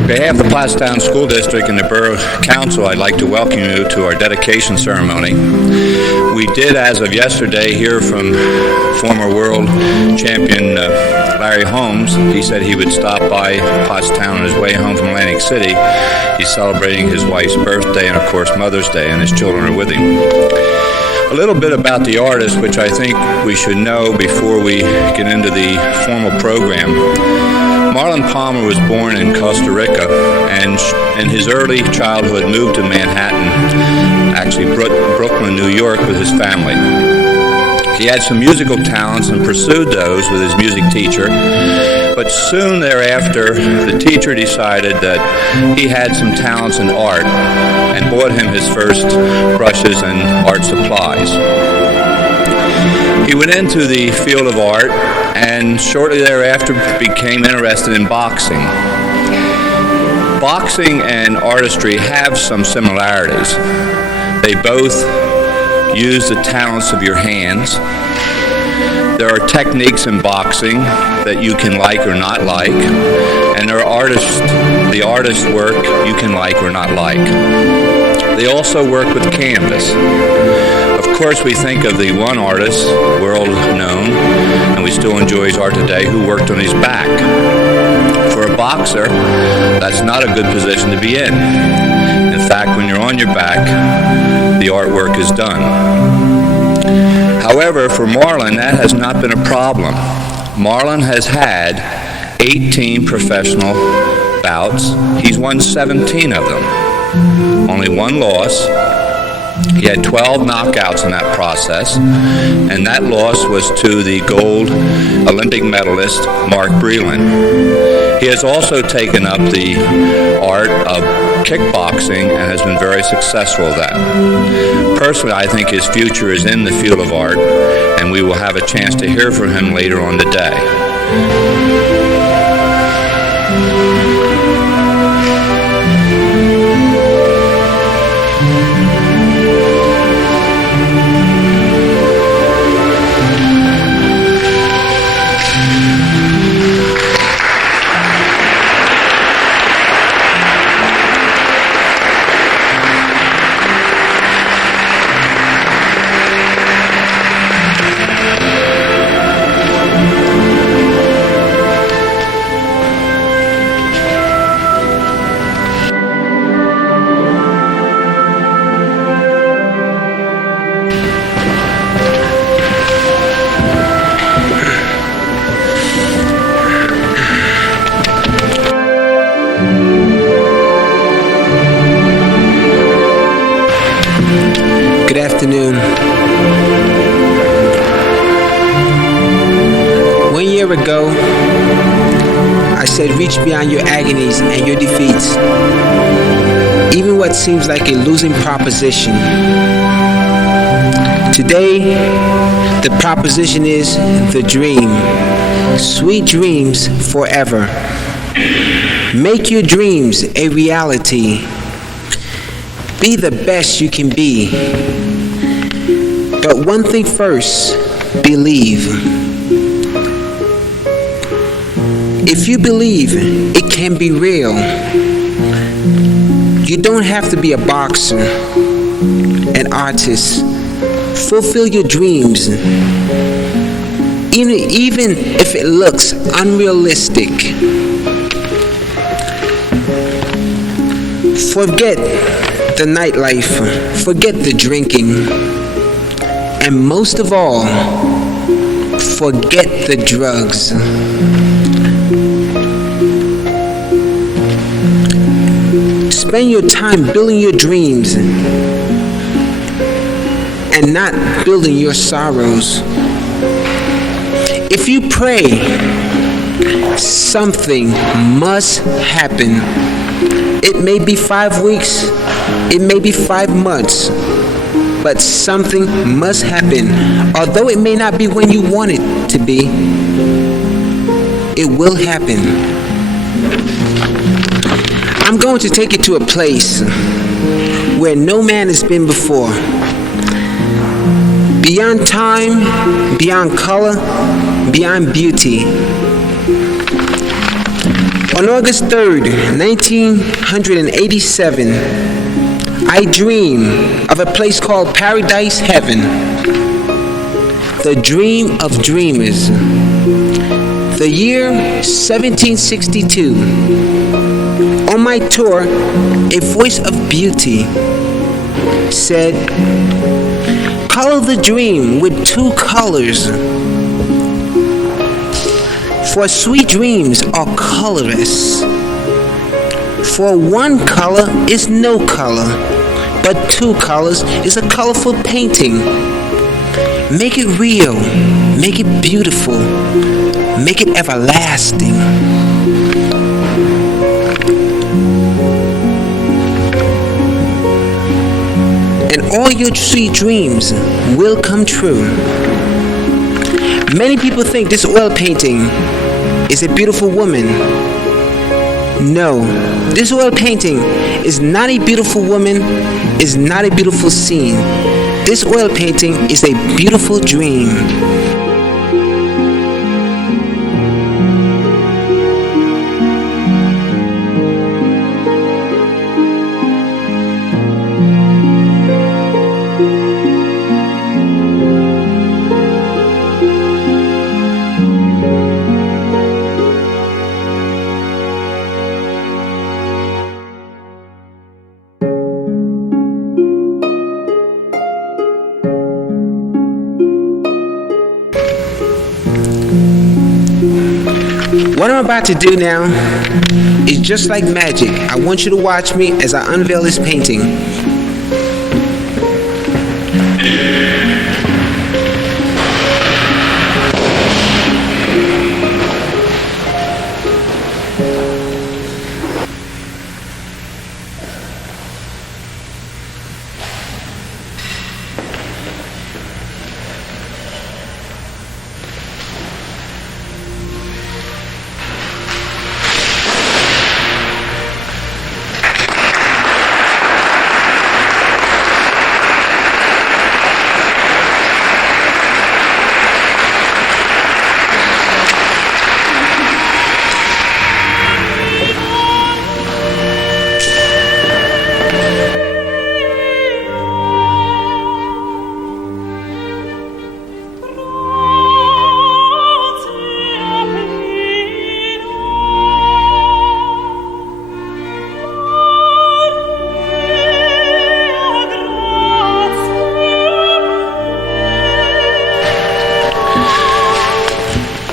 On behalf of the Pottstown School District and the Borough Council, I'd like to welcome you to our dedication ceremony. We did, as of yesterday, hear from former world champion Larry Holmes. He said he would stop by Pottstown on his way home from Atlantic City. He's celebrating his wife's birthday and, of course, Mother's Day, and his children are with him. A little bit about the artist, which I think we should know before we get into the formal program. Marlon Palmer was born in Costa Rica, and in his early childhood moved to Manhattan, actually Brooklyn, New York, with his family. He had some musical talents and pursued those with his music teacher, but soon thereafter, the teacher decided that he had some talents in art and bought him his first brushes and art supplies. He went into the field of art and shortly thereafter became interested in boxing. Boxing and artistry have some similarities. They both use the talents of your hands. There are techniques in boxing that you can like or not like, and there are the artist's work you can like or not like. They also work with canvas. Of course, we think of the one artist, world known, and we still enjoy his art today, who worked on his back. For a boxer, that's not a good position to be in. In fact, when you're on your back, the artwork is done. However, for Marlon, that has not been a problem. Marlon has had 18 professional bouts. He's won 17 of them. Only one loss. He had 12 knockouts in that process, and that loss was to the gold Olympic medalist, Mark Breland. He has also taken up the art of kickboxing and has been very successful at that. Personally, I think his future is in the field of art, and we will have a chance to hear from him later on today. Afternoon. 1 year ago, I said reach beyond your agonies and your defeats, even what seems like a losing proposition. Today, the proposition is the dream. Sweet dreams forever. Make your dreams a reality. Be the best you can be. But one thing first, believe. If you believe it can be real, you don't have to be a boxer, an artist. Fulfill your dreams, even if it looks unrealistic. Forget the nightlife, forget the drinking, and most of all, forget the drugs. Spend your time building your dreams and not building your sorrows. If you pray, something must happen. It may be 5 weeks, it may be 5 months, but something must happen. Although it may not be when you want it to be, it will happen. I'm going to take you to a place where no man has been before. Beyond time, beyond color, beyond beauty. On August 3rd, 1987, I dream of a place called Paradise Heaven. The dream of dreamers. The year 1762. On my tour, a voice of beauty said, color the dream with 2 colors. For sweet dreams are colorless. For 1 color is no color, but 2 colors is a colorful painting. Make it real. Make it beautiful. Make it everlasting. And all your sweet dreams will come true. Many people think this oil painting is a beautiful woman. No, this oil painting is not a beautiful woman, is not a beautiful scene. This oil painting is a beautiful dream. What I'm about to do now is just like magic. I want you to watch me as I unveil this painting.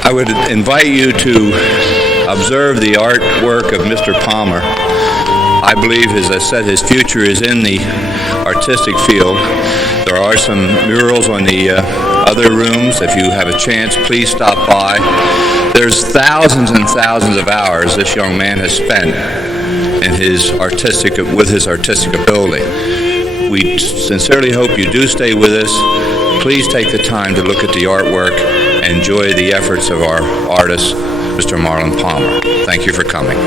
I would invite you to observe the artwork of Mr. Palmer. I believe, as I said, his future is in the artistic field. There are some murals on the other rooms. If you have a chance, please stop by. There's thousands and thousands of hours this young man has spent in with his artistic ability. We sincerely hope you do stay with us. Please take the time to look at the artwork and enjoy the efforts of our artist, Mr. Marlon Palmer. Thank you for coming.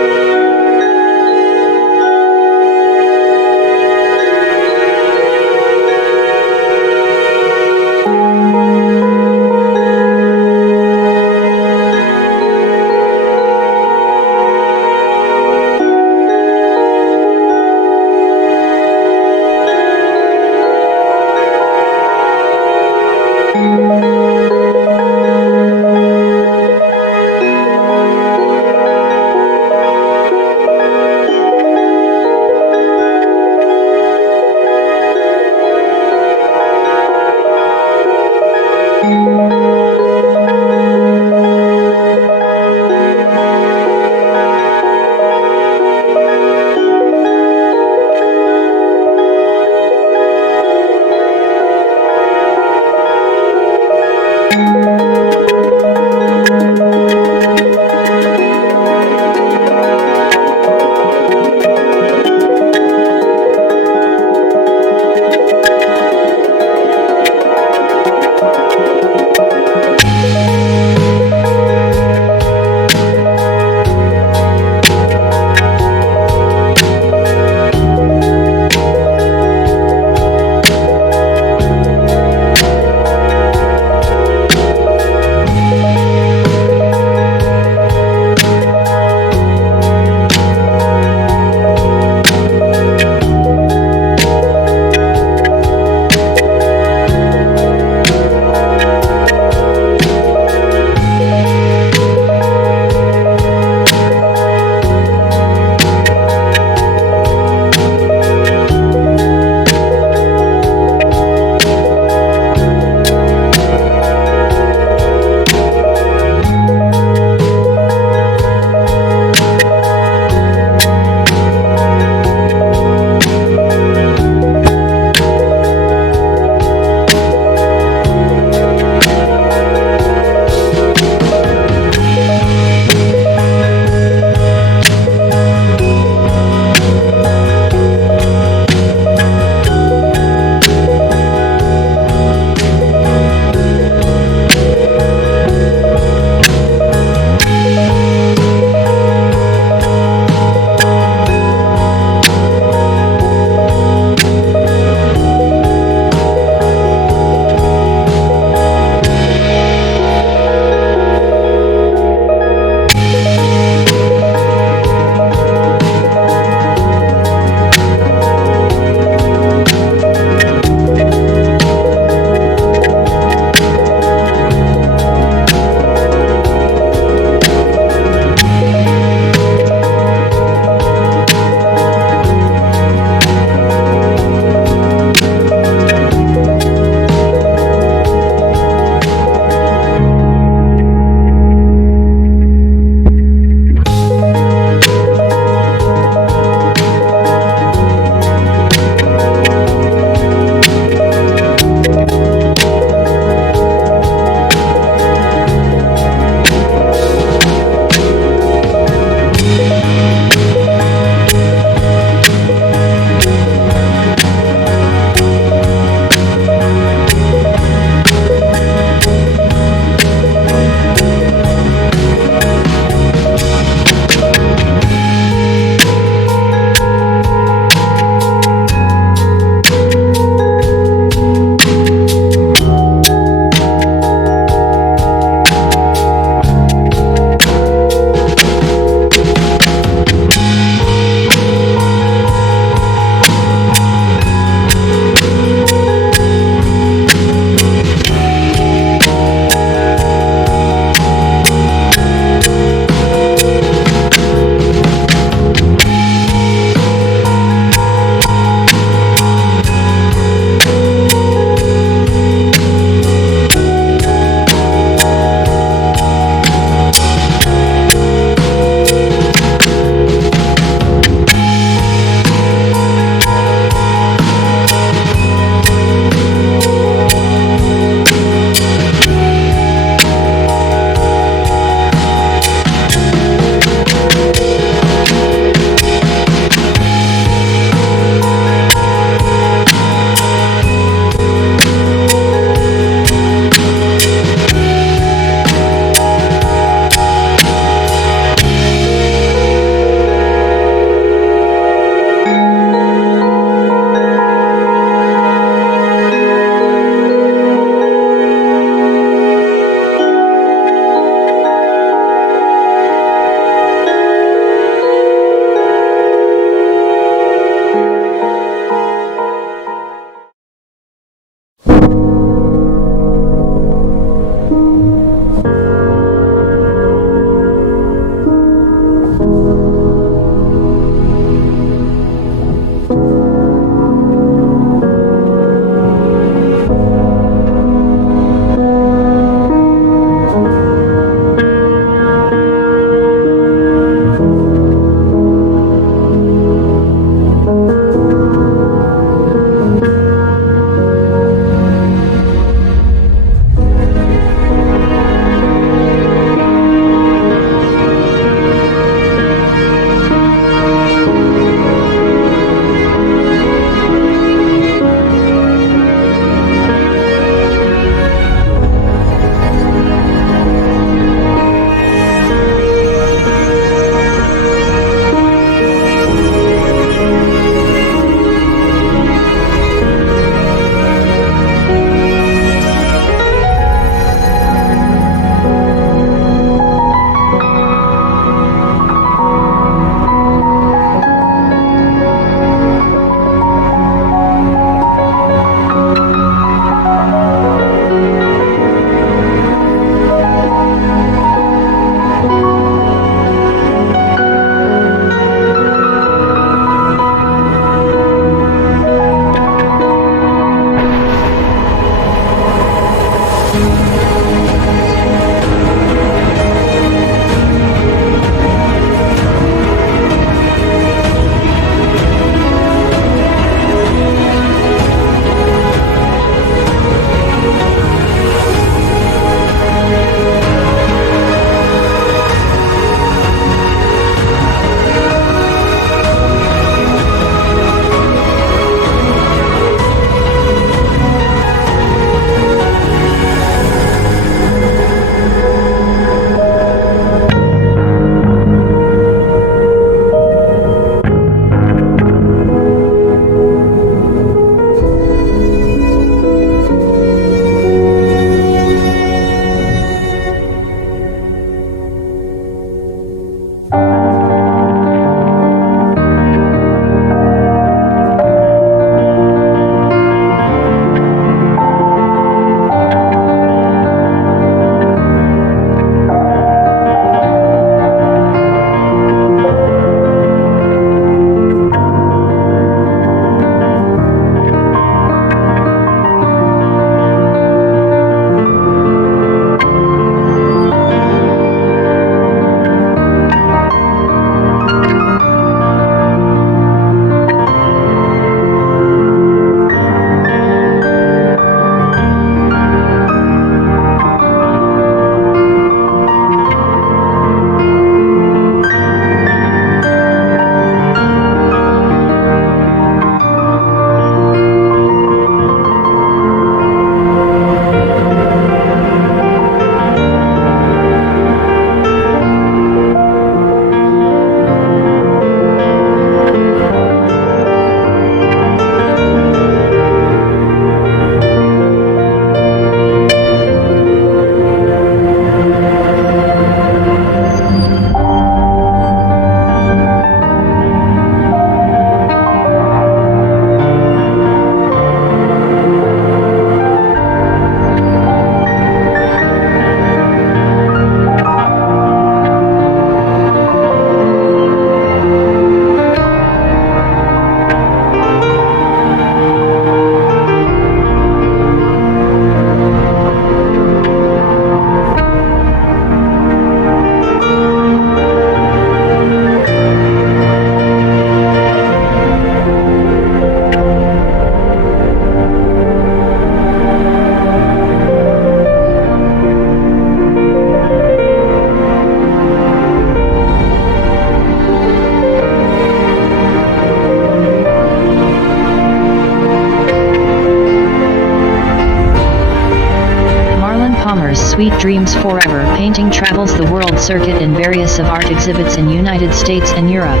Sweet Dreams Forever painting travels the world circuit in various of art exhibits in United States and Europe,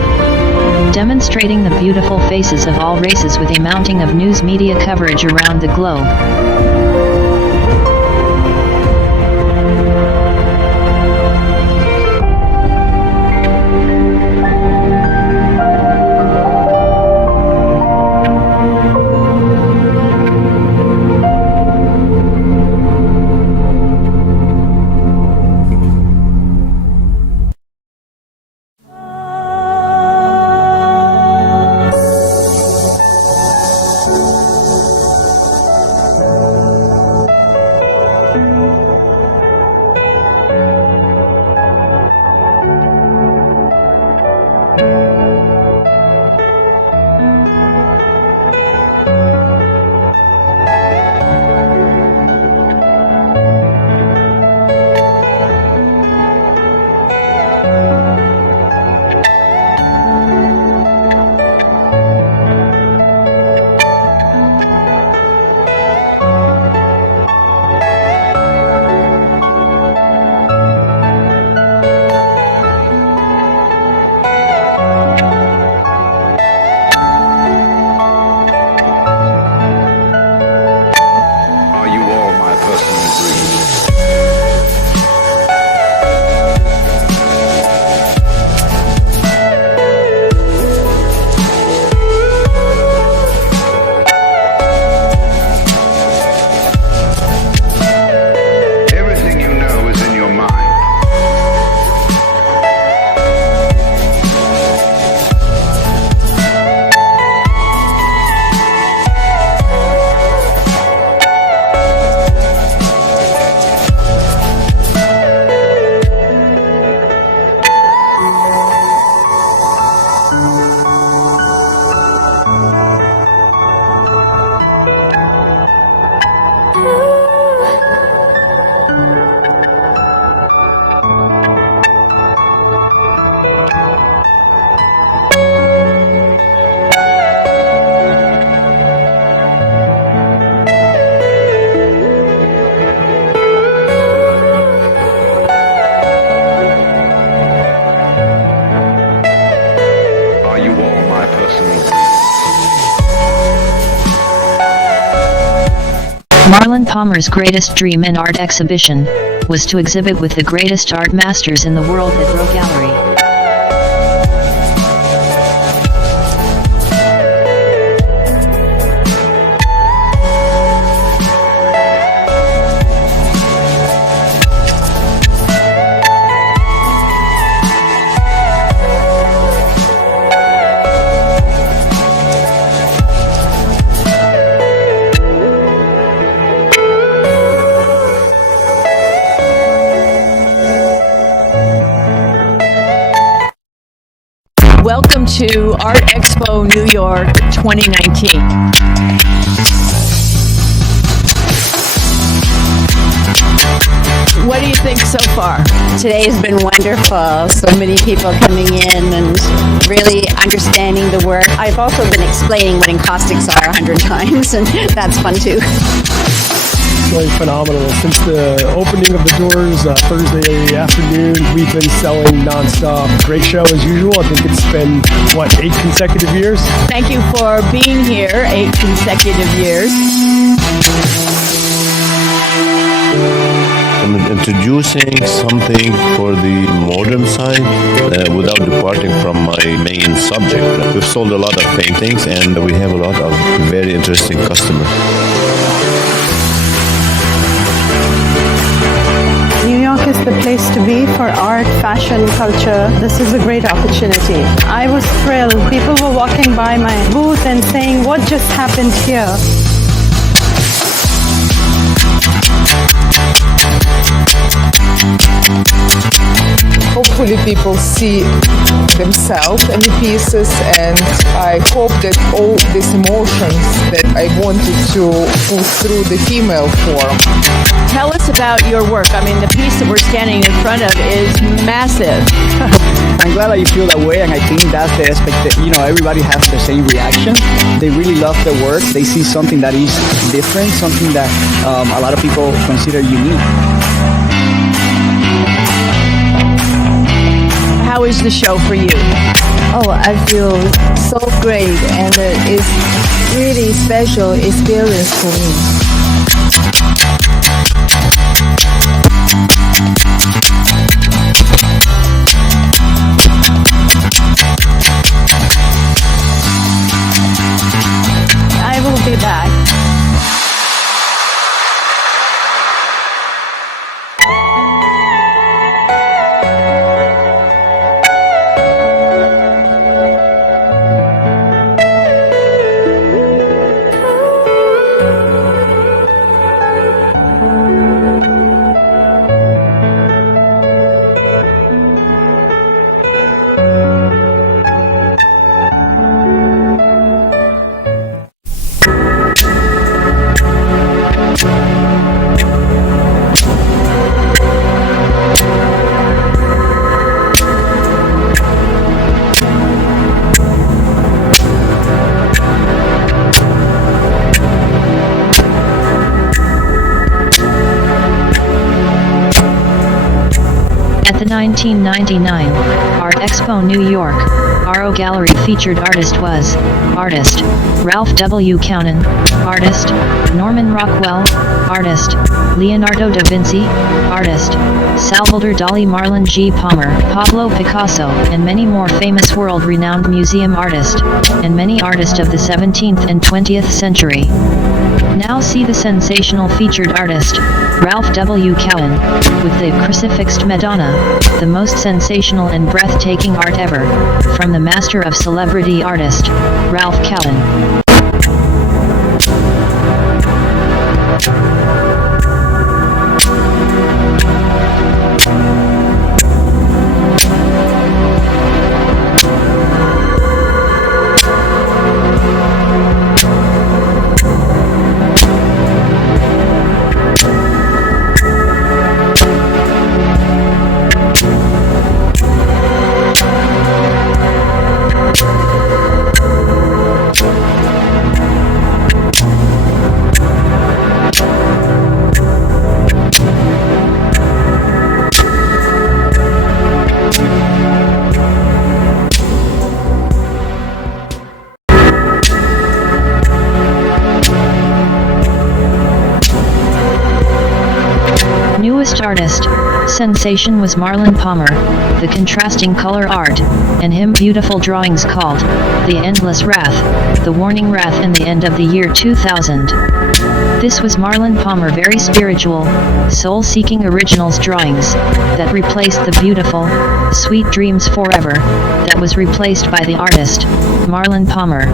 demonstrating the beautiful faces of all races with a mounting of news media coverage around the globe. Marlon Palmer's greatest dream in art exhibition was to exhibit with the greatest art masters in the world at Row Gallery. Welcome to Art Expo New York 2019. What do you think so far? Today has been wonderful. So many people coming in and really understanding the work. I've also been explaining what encaustics are 100 times, and that's fun too. Really phenomenal. Since the opening of the doors Thursday afternoon, we've been selling nonstop. Great show as usual. I think it's been, 8 consecutive years? Thank you for being here 8 consecutive years. I'm introducing something for the modern side without departing from my main subject. We've sold a lot of paintings and we have a lot of very interesting customers. New York is the place to be for art, fashion, culture. This is a great opportunity. I was thrilled. People were walking by my booth and saying, "What just happened here?" Hopefully people see themselves in the pieces, and I hope that all these emotions that I wanted to put through the female form. Tell us about your work. I mean, the piece that we're standing in front of is massive. I'm glad that you feel that way, and I think that's the aspect. Everybody has the same reaction. They really love the work. They see something that is different, something that a lot of people consider unique. how is the show for you? Oh, I feel so great, and it's really special experience for me. I will be back. At the 1999 Art Expo New York, RO Gallery featured artist was artist Ralph W. Cownan, artist Norman Rockwell, artist Leonardo da Vinci, artist Salvador Dali, Marlon G. Palmer, Pablo Picasso, and many more famous world-renowned museum artists, and many artists of the 17th and 20th century. Now see the sensational featured artist, Ralph W. Cownan, with the Crucifixed Madonna, the most sensational and breathtaking art ever, from the master of celebrity artist, Ralph Cownan. Newest artist, sensation was Marlon Palmer, the contrasting color art, and him beautiful drawings called, The Endless Wrath, The Warning Wrath and the End of the Year 2000. This was Marlon Palmer very spiritual, soul-seeking originals drawings, that replaced the beautiful, Sweet Dreams Forever, that was replaced by the artist, Marlon Palmer.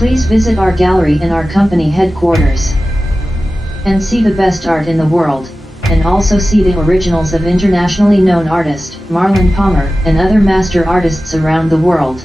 Please visit our gallery in our company headquarters and see the best art in the world, and also see the originals of internationally known artist Marlon Palmer and other master artists around the world.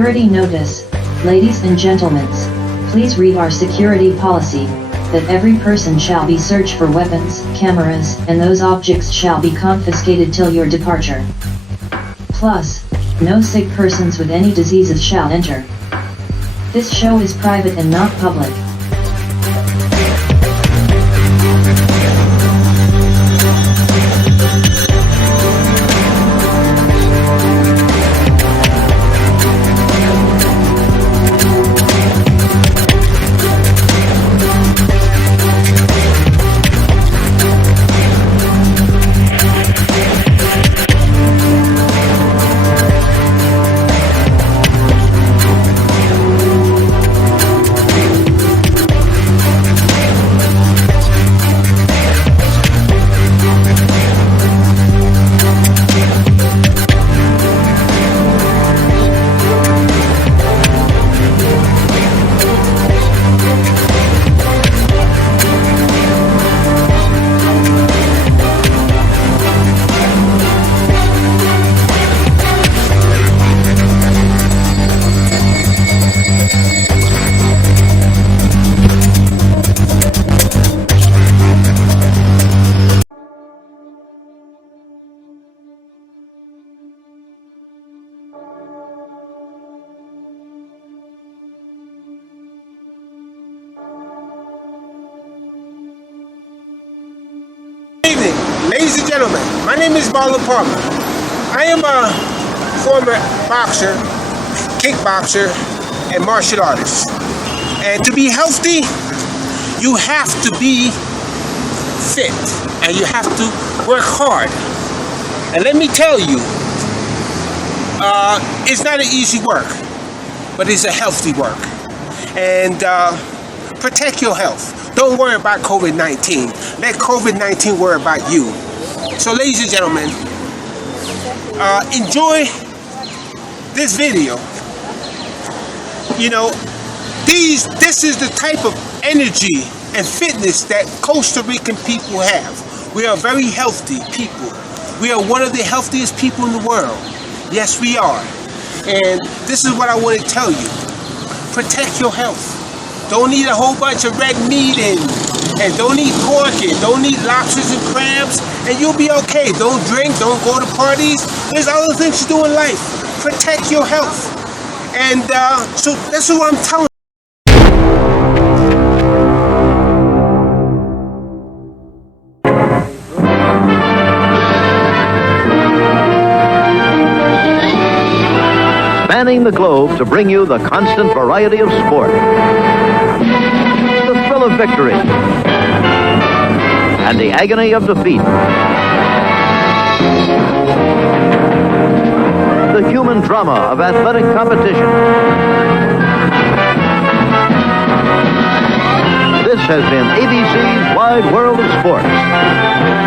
Security notice. Ladies and gentlemen, please read our security policy, that every person shall be searched for weapons, cameras, and those objects shall be confiscated till your departure. Plus, no sick persons with any diseases shall enter. This show is private and not public. Ladies and gentlemen, my name is Marlon. I am a former boxer, kickboxer, and martial artist. And to be healthy, you have to be fit and you have to work hard. And let me tell you, it's not an easy work, but it's a healthy work. And protect your health. Don't worry about COVID-19. Let COVID-19 worry about you. So ladies and gentlemen, enjoy this video. You know, this is the type of energy and fitness that Costa Rican people have. We are very healthy people. We are one of the healthiest people in the world. Yes, we are. And this is what I want to tell you. Protect your health. Don't eat a whole bunch of red meat and don't eat pork and don't eat lobsters and crabs and you'll be okay. Don't drink, don't go to parties. There's other things to do in life. Protect your health. And so this is what I'm telling you. Spanning the globe to bring you the constant variety of sport, the thrill of victory, and the agony of defeat, the human drama of athletic competition. This has been ABC's Wide World of Sports.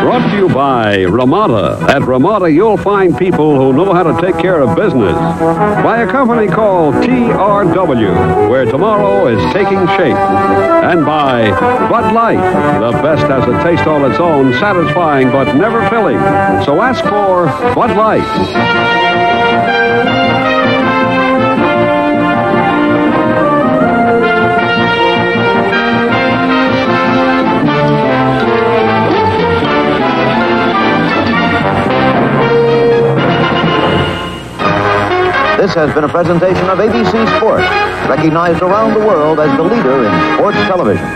Brought to you by Ramada. At Ramada, you'll find people who know how to take care of business. By a company called TRW, where tomorrow is taking shape. And by Bud Light. The best has a taste all its own, satisfying but never filling. So ask for Bud Light. This has been a presentation of ABC Sports, recognized around the world as the leader in sports television.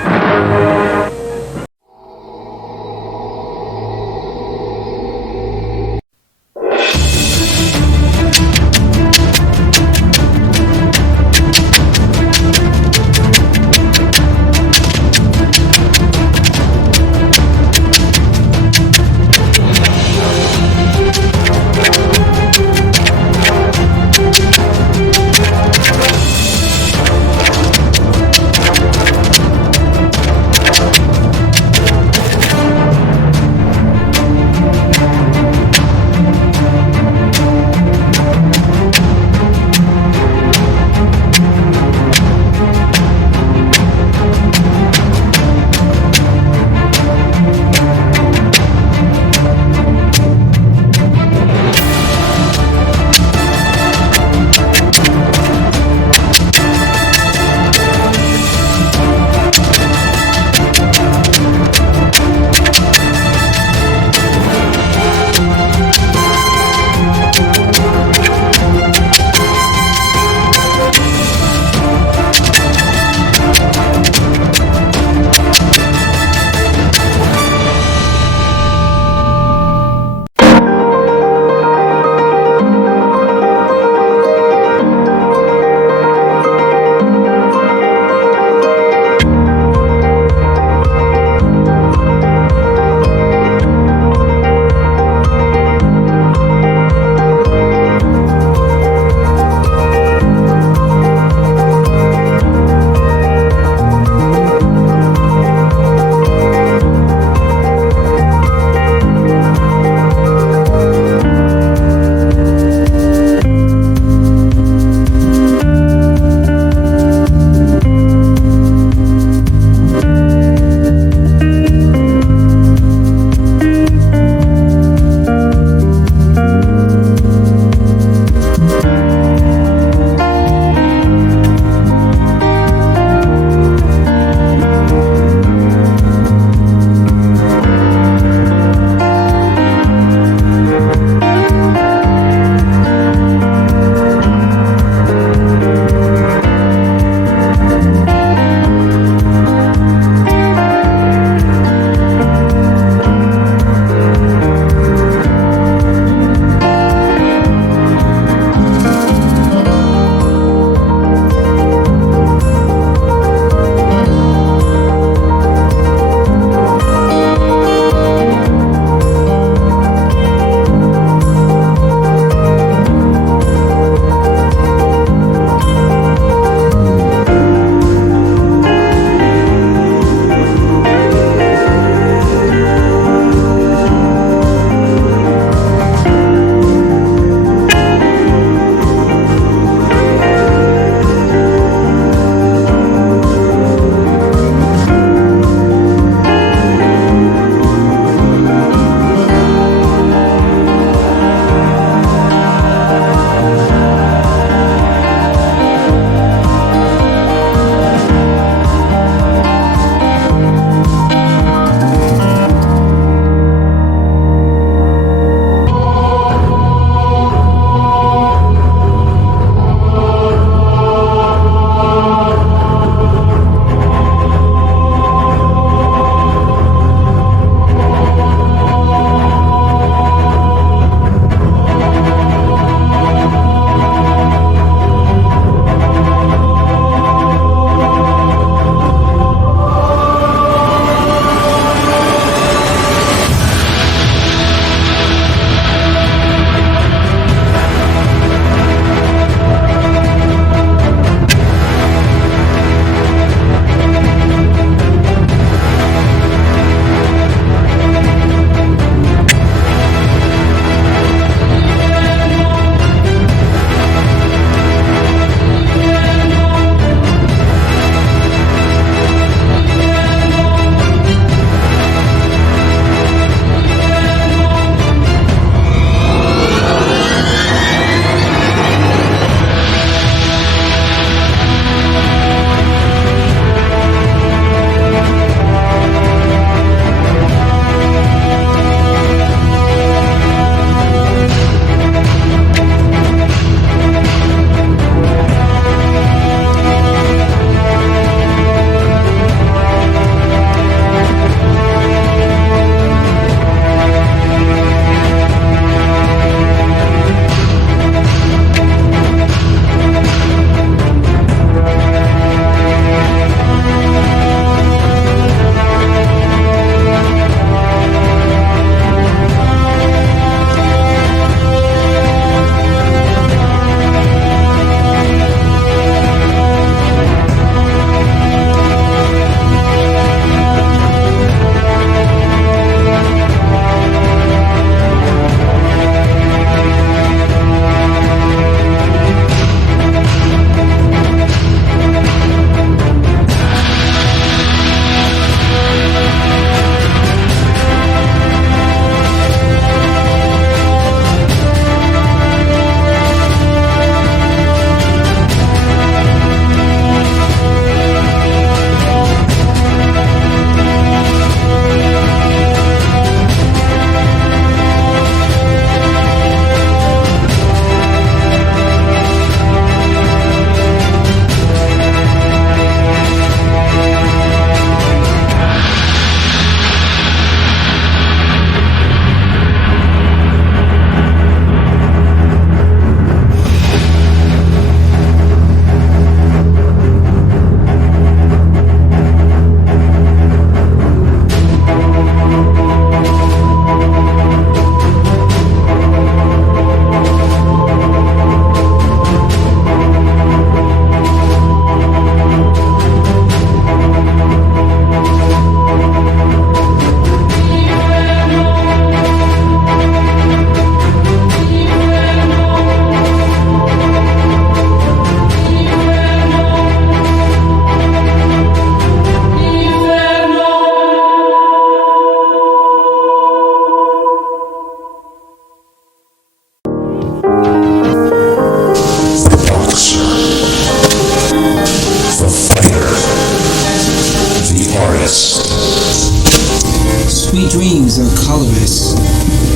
Many dreams are colorless.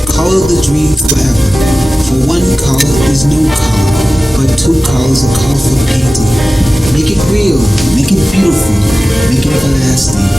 Color the dream forever. For one color is no color, but two colors are colorful painting. Make it real, make it beautiful, make it everlasting.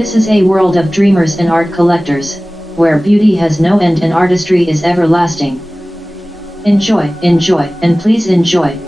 This is a world of dreamers and art collectors, where beauty has no end and artistry is everlasting. Enjoy, enjoy, and please enjoy.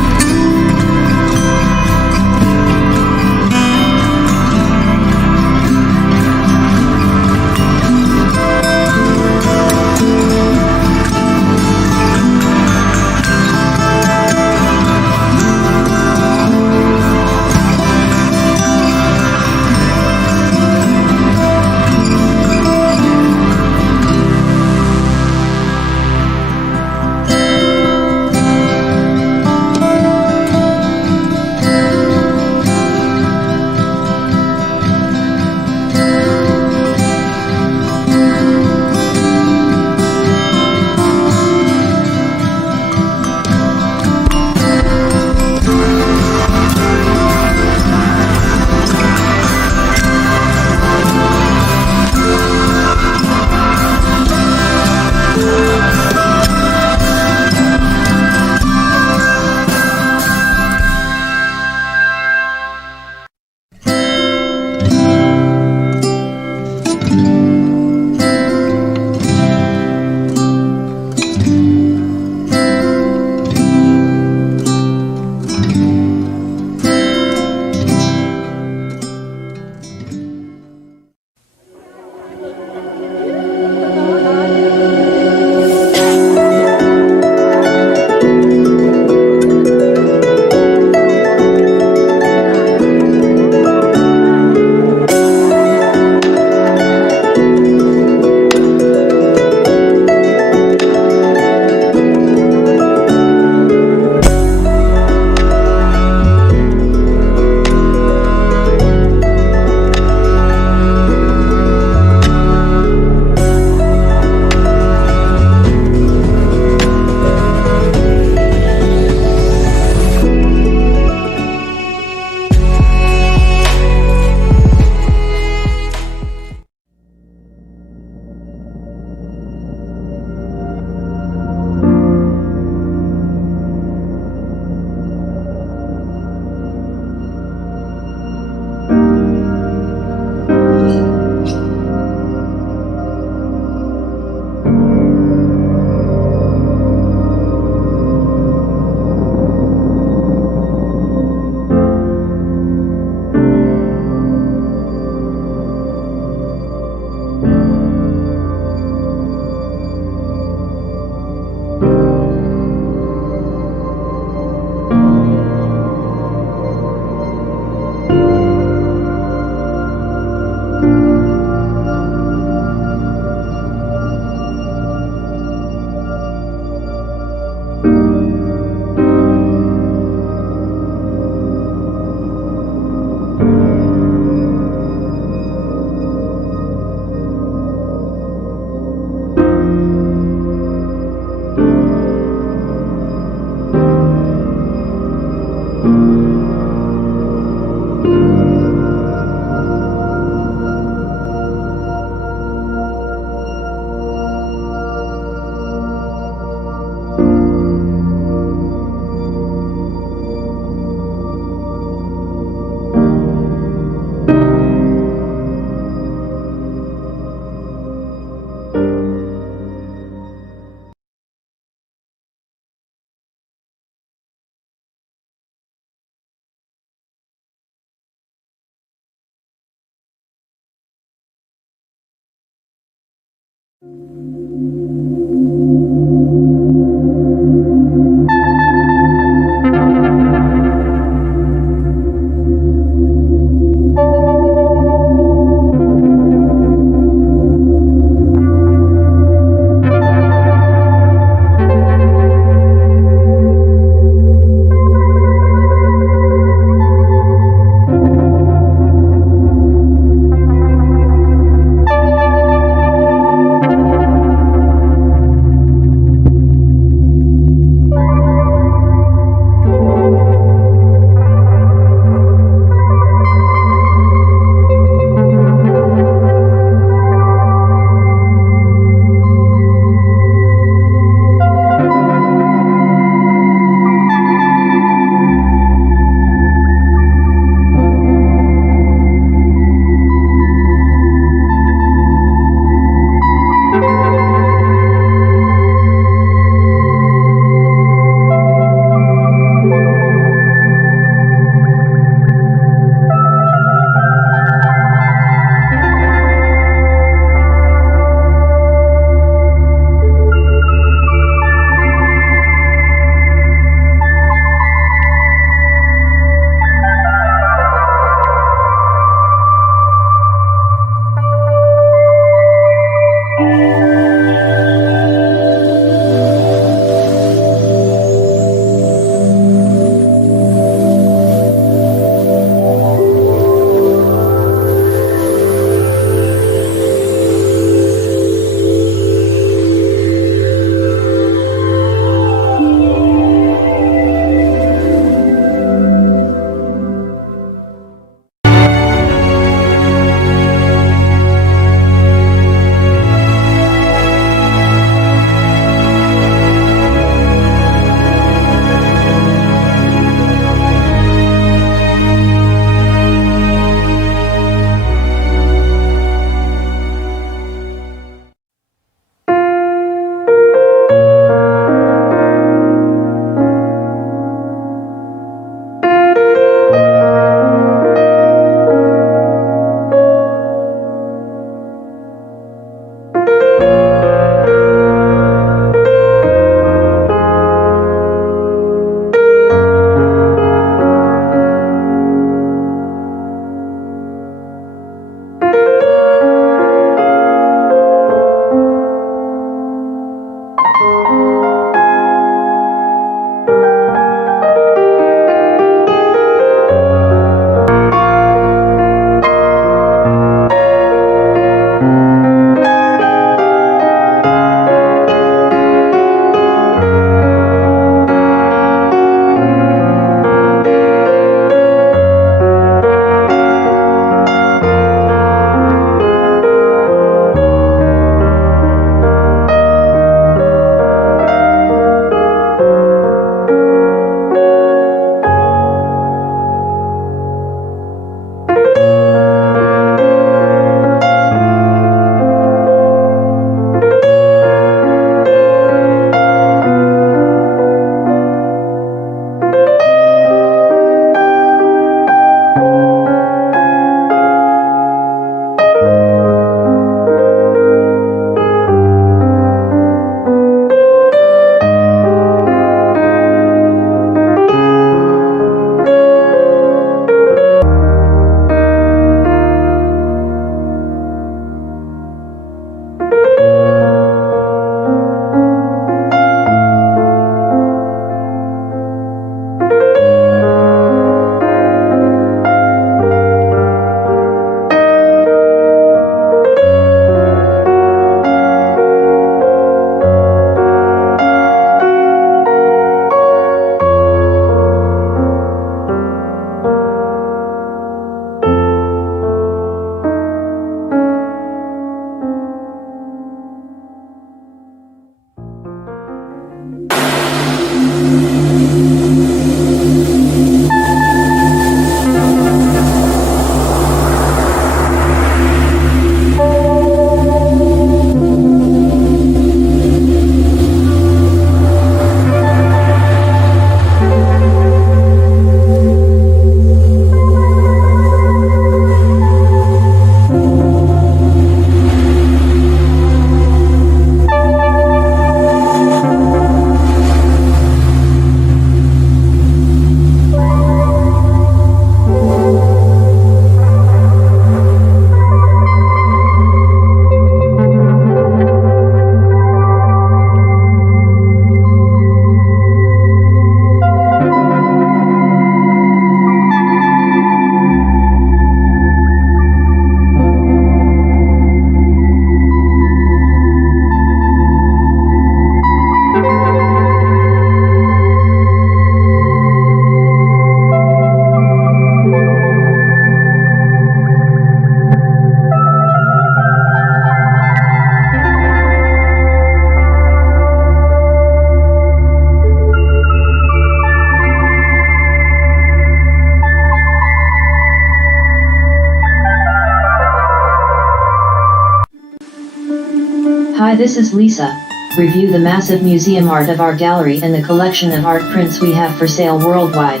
Hi, this is Lisa. Review the massive museum art of our gallery and the collection of art prints we have for sale worldwide.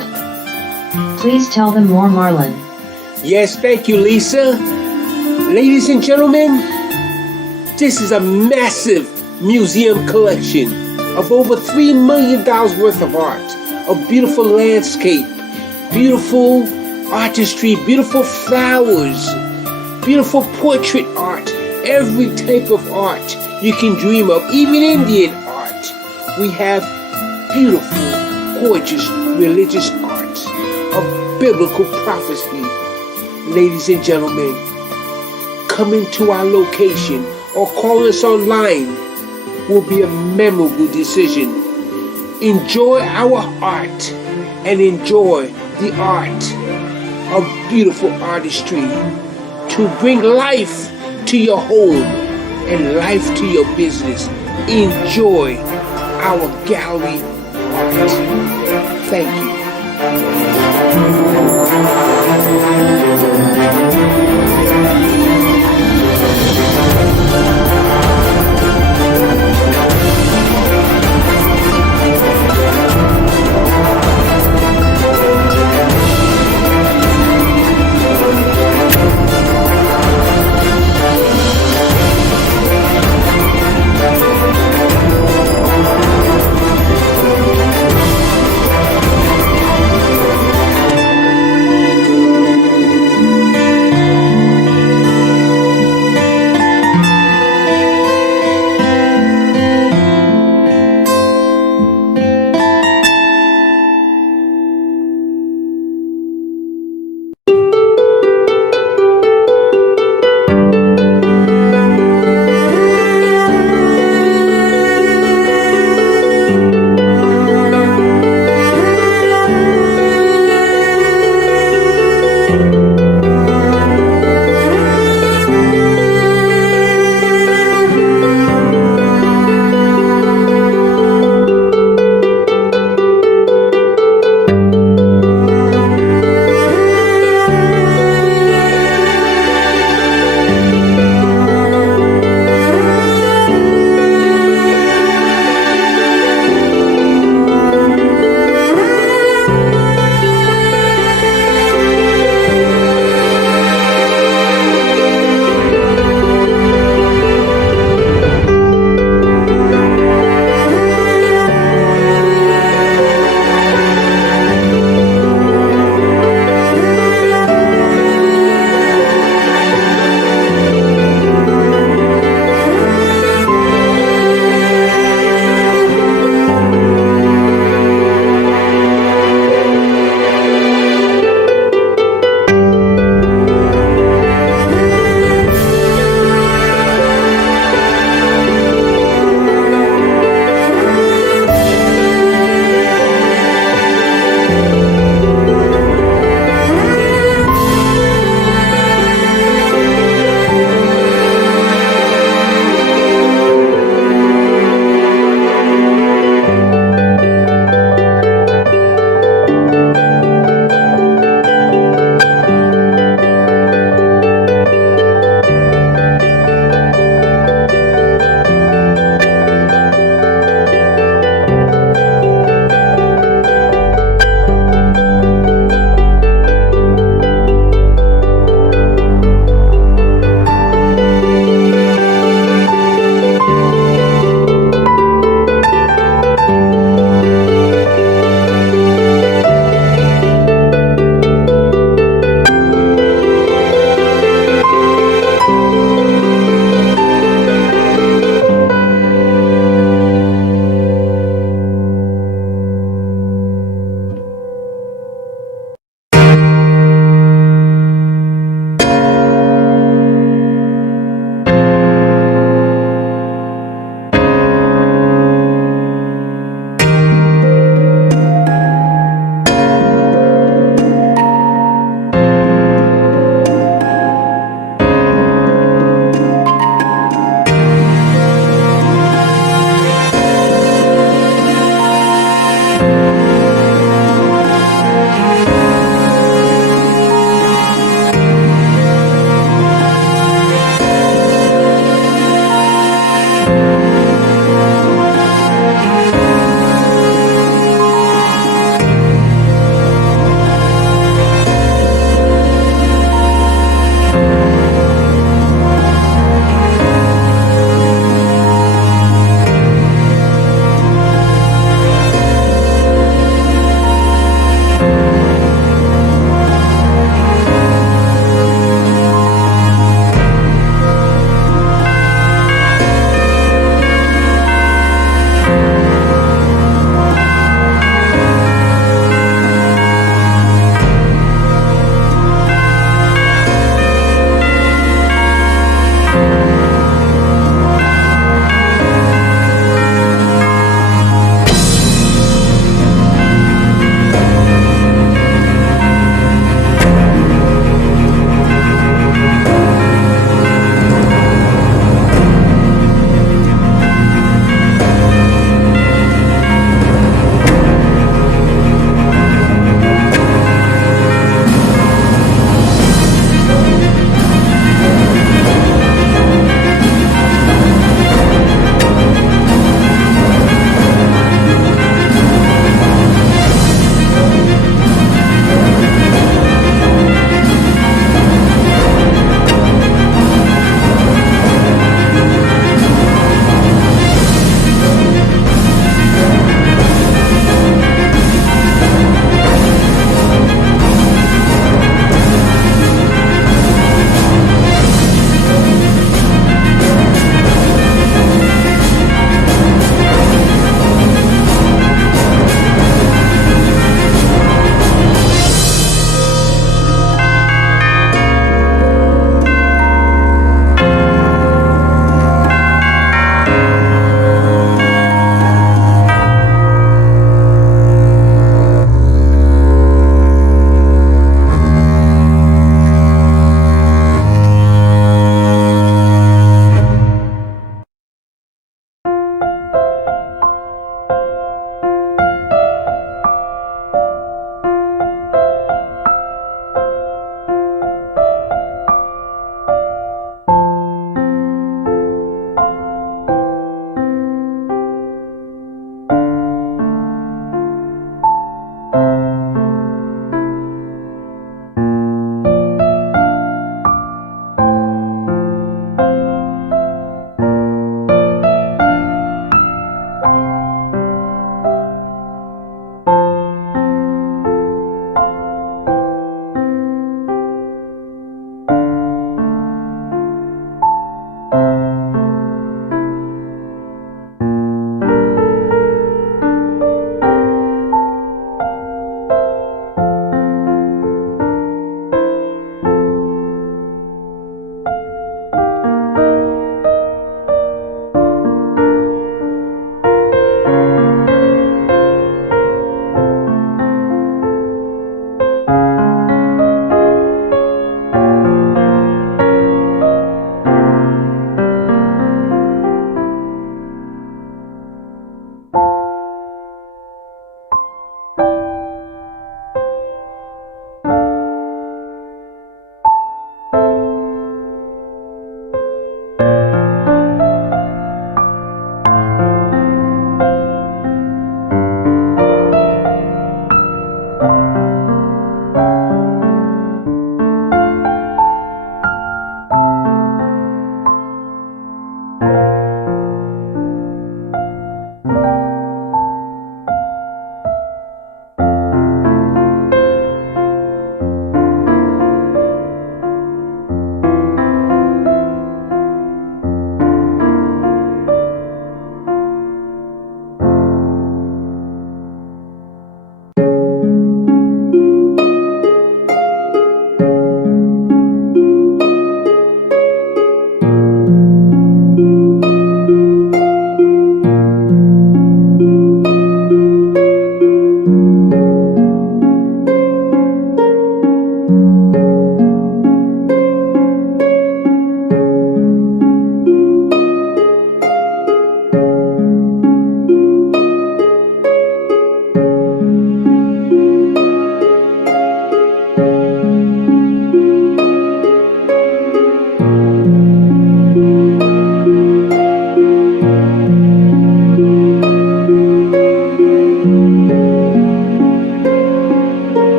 Please tell them more, Marlon. Yes, thank you, Lisa. Ladies and gentlemen, this is a massive museum collection of over $3 million worth of art, of beautiful landscape, beautiful artistry, beautiful flowers, beautiful portrait art, every type of art you can dream of, even Indian art. We have beautiful, gorgeous, religious art of biblical prophecy. Ladies and gentlemen, come into our location or call us online will be a memorable decision. Enjoy our art and enjoy the art of beautiful artistry to bring life to your home and life to your business. Enjoy our gallery art. Thank you.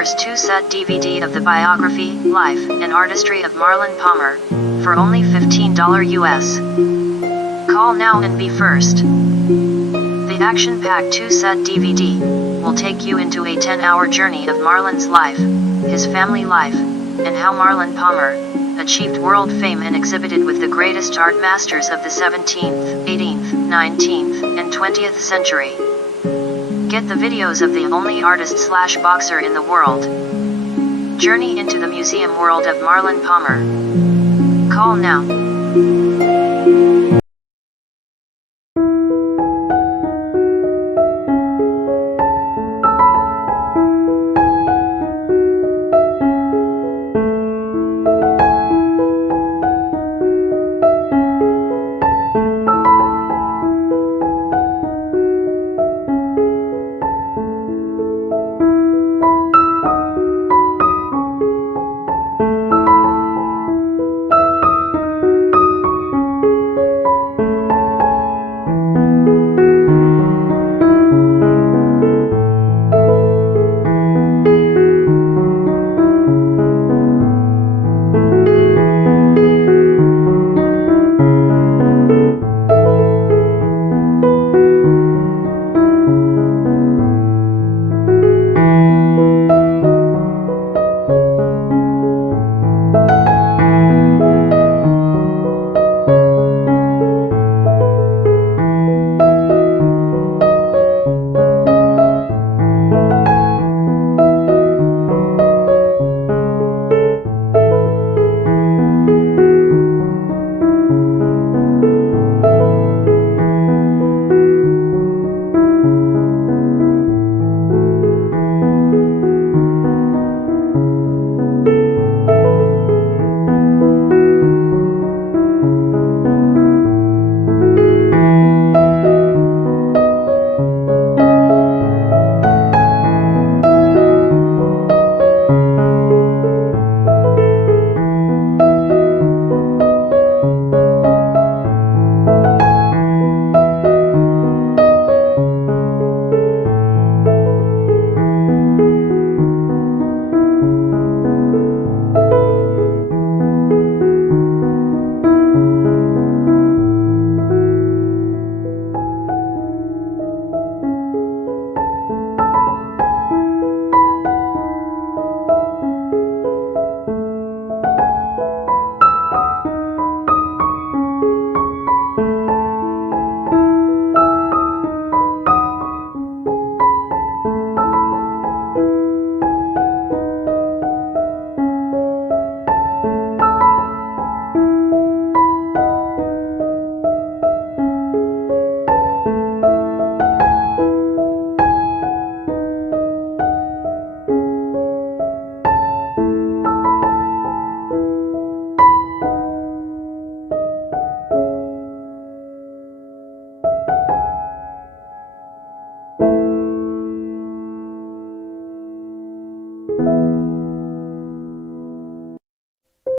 Palmer's 2-set DVD of the biography, life, and artistry of Marlon Palmer, for only $15 US. Call now and be first. The action-packed 2-set DVD will take you into a 10-hour journey of Marlon's life, his family life, and how Marlon Palmer achieved world fame and exhibited with the greatest art masters of the 17th, 18th, 19th, and 20th century. Get the videos of the only artist/boxer in the world. Journey into the museum world of Marlon Palmer. Call now.